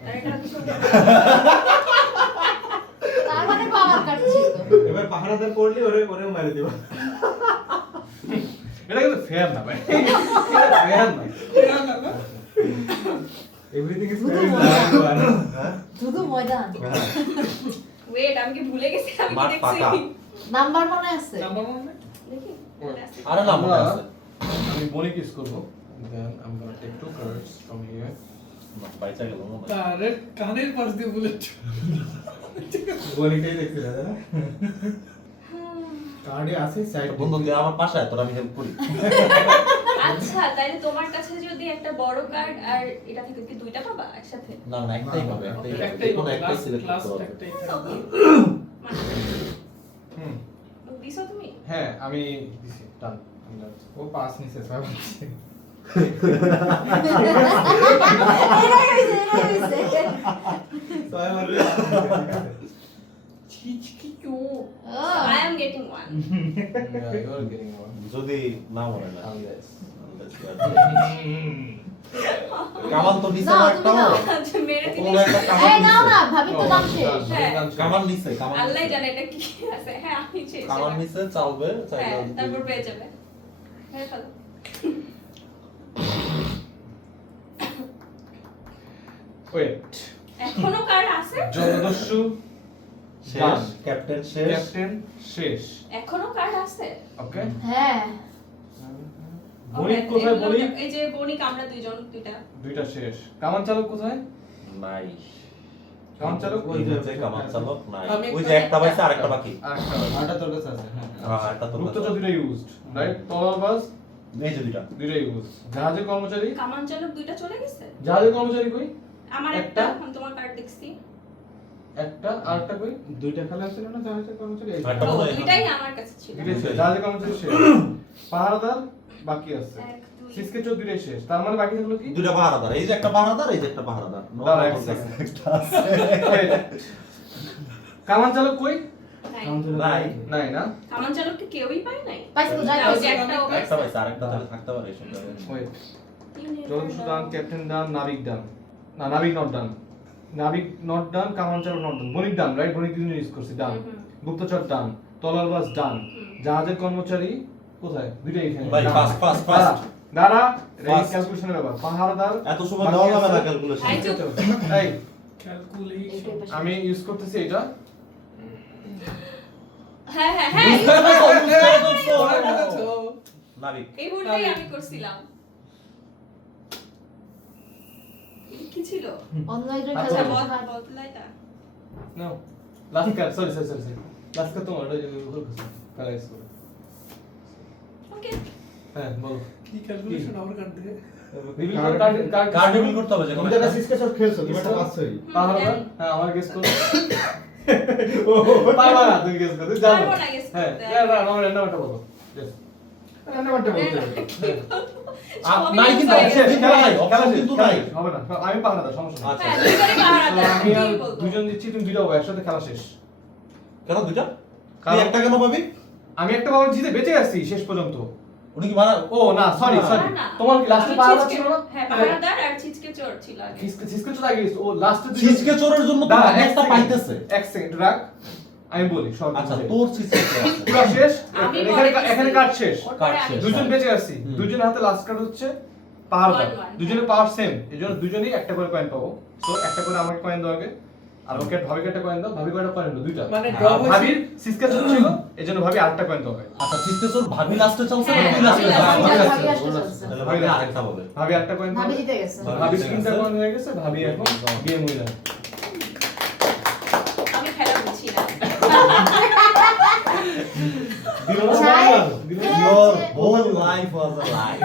আর এটা কি করবে তার মানে পাওয়ার কার্ড ছিল এবার পাহারাদার পড়লে ওরে ওরেও মারি দিবা এটা কিন্তু ফেয়ার না ভাই এটা ফেয়ার না এভরিথিং ইজ শুধু ময়দান ওয়েট আমি কি ভুলে গেছি আমি মাঠ কি ফাঁকা। দেখছি নাম্বার মনে আছে নাম্বার ওয়ান দেখি আরে না মনে আছে আমি বনি কিস করব then I am gonna take two cards from here বাইচা গেল মনে হয় আরে কানের পাশ দিয়ে বুলেট বলিটাই দেখছিল দাদা কার্ডে আছে সাইড বন্ধু তুই আমার পাশে আয়, তোর আমি হেল্প করি আচ্ছা তাইলে তোমার কাছে যদি একটা বড় কার্ড আর এটা থেকে কি দুইটা পাবা একসাথে না না একটাই হবে একটাই কোনো একটাই সিলেক্ট ক্লাস করতে হবে একটাই থাকবে হুম দিছো তুমি হ্যাঁ আমি দিছি ডান ও পাস নিছে সব আছে এরাই হইছে সবাই বলবে চিচকি I am getting one you are getting one যদি না মনে না আনলেস কামান তো নিচে না, না তুমি একটা নাও। আচ্ছা মেরে দিলে কোনো একটা কামান এই নাও নিচে। না ভাবি তো দাম শেষ হ্যাঁ। কামান নিচে কামান আল্লাহ নিচে। জানে এটা কি আছে হ্যাঁ আমি চেয়েছি কামান নিচে চালবে হ্যাঁ চাইলে তারপর পেয়ে যাবে হ্যাঁ ফেলো ওয়েট এখনো কার্ড আছে জলদস্যু শেষ ক্যাপ্টেন শেষ ক্যাপ্টেন শেষ এখনো কার্ড আছে ওকে হ্যাঁ বণিক কোথায় বণিক এই যে বণিক আমরা দুইজন দুইটা দুইটা শেষ কামান চালক কোথায় নাই কামান চালক ওই যে কামান চালক নাই আমি ওই যে একটা পাইছে আরেকটা বাকি আরেকটা আটা তোর কাছে আছে হ্যাঁ হ্যাঁ একটা তো গুপ্তচর দুইটা ইউজড রাইট তলবাজ এই যে দুইটা দুইটা ইউজ জাহাজের কর্মচারী কামান চালক দুইটা চলে গেছে জাহাজের কর্মচারী কই আমার একটা? একটা আমি তোমার কার্ড দেখছি একটা আরেকটা কই দুইটা খেলা ছিল না জাহাজের কর্মচারী এই একটা ও, মনে হয় দুইটাই আমার কাছে ছিল দুইটাই শেষ জাহাজের কর্মচারী শেষ পাহারাদার বাকি আছে এক, দুই। সিসকে চোর দুইটাই শেষ তার মানে বাকি থাকলো কি দুইটা পাহারাদার এই যে একটা পাহারাদার এই যে একটা পাহারাদার দাঁড়া, এক Wait. কামান চালক কই নাই। নাই নাই না কামান চালককে কেউই পায় নাই পাইছো তো যাই না, ওই যে একটা ও একটা পাইছে আরেকটা তাহলে থাকতে পারে সেটা ওয়েট You never জলদস্যু ডান know. ক্যাপ্টেন ডান নাবিক ডান না নাবিক নট ডান নাবিক নট ডান কামান চালক not done Banik done right বণিক দুজন ইউজ করছি ডান হুম। গুপ্তচর ডান তলোয়ারবাজ ডান হুম। জাহাজের কর্মচারী কোথায় দুইটাই এখানে ভাই, ডান। fast, fast, দাঁড়া, fast. দাঁড়া এটা Fast. ক্যালকুলেশনের ব্যাপার পাহারাদার এত সময় বাকি দেওয়া যাবে না আছে। ক্যালকুলেশন এই চুপ। এই ক্যালকুলেশন আমি ইউজ করতেছি এটা হ্যাঁ হ্যাঁ হ্যাঁ নাবিক এই ভুলটাই আমি করছিলাম এটা কি ছিল অনলাইনে আচ্ছা খেলা বদলাইটা no last card sorry last card তোমার এটা ভুল করছি কালা ইউজ করো ওকে হ্যাঁ বলো কি ক্যালকুলেশন আমার কার্ড থেকে রিভিল কার্ড কার্ড রিভিল করতে হবে যে কোনো তুমি তো একটা। সিসকে চোর খেলছো তুমি একটা পাচ্ছই পাহারাদার হ্যাঁ আমার গেস করো পারবা না তুমি গেস করতে জানো পারবো না guess হ্যাঁ করতে। না আমার রান্নাটা বলো Yes. রান্না করতে বলতে হবে নাই কিন্তু সবই খেলা নাই খেলা অপশন শেষ, কিন্তু খেলা নাই শেষ, হবে না আমি পাহারাদার সমস্যা নেই আচ্ছা হ্যাঁ দুইজনই পাহারা তো দেয় আমি আর কি বলবো দুজন দিচ্ছি তুমি দুইটা হবে একসাথে খেলা শেষ কেন দুইটা তুই কারণ- একটা কেন পাবি আমি একটা বাবার জিতে বেঁচে আসছি শেষ পর্যন্ত। উনি কি মারা ও না সরি সরি, না, না। তোমার কি লাস্টে আমি পাহারা ছিচকে- ছিল না? হ্যাঁ, পাহারাদার আর ছিচকে চোর ছিল আগে। ছিচকে চলে গেছে ও লাস্টে ছিচকে চোরের জন্য তো দাঁড়া, একটা পাইতেছে। এক সেকেন্ড রাখ, আমি বলি সব আচ্ছা বুঝে। তোর ছিচকে চোর আছে। পুরো শেষ, আমি এখানে পরে এখানে গেছি। কাট শেষ। ওর পরে কাট আমি শেষ। দুজন বেঁচে আসছি, হুম। দুজনের হাতে লাস্ট কার্ড হচ্ছে পাহাড়দার, 1-1 দুজনের পাওয়ার সেম, এজন্য দুজনেই একটা করে কয়েন পাবো। সো একটা করে আমাকে কয়েন দাও আগে, আর ওকে ভাবিকে একটা কয়েন দাও, ভাবি কয়টা কয়েন দাও? দুইটা। মানে আর draw হয়েছে। ভাবির সিসকা ছিল, এজন্য ভাবি আরেকটা কয়েন দাও। আচ্ছা ছিচকে চোর ভাবি লাস্টে চলছে না হ্যাঁ, তুই লাস্টে ভাবি চলছিস? last এ ভাবি ভাবি last এ last এ চলছে। চলছে। তাহলে ভাবি আরেকটা বলে। ভাবি আরেকটা কয়েন দাও। ভাবি জিতে গেছে। ভাবি তিনটা কয়েন হয়ে গেছে, ভাবি এখন গেম উইনার। আমি খেলা বুঝি না। দিল না? জায়েদ, দিল? হ্যাঁ, Your যে- whole life was a lie.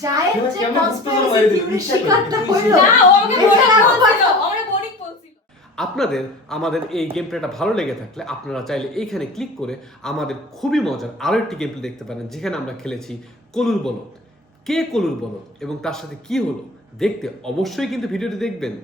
জায়েদ যে কেমন কনস্পিরেসি বুঝতে থিওরির শিকারটা হইল। না, ও আমাকে এছাড়া boring আর বলছিল, আমাকে boring বলছিল। আপনাদের আমাদের এই গেম প্লেটা ভালো লেগে থাকলে আপনারা চাইলে এইখানে ক্লিক করে আমাদের খুবই মজার আরও একটি গেম প্লে দেখতে পারেন, যেখানে আমরা খেলেছি কলুর বলদ। কে কলুর বলদ এবং তার সাথে কি হলো দেখতে অবশ্যই কিন্তু ভিডিওটি দেখবেন।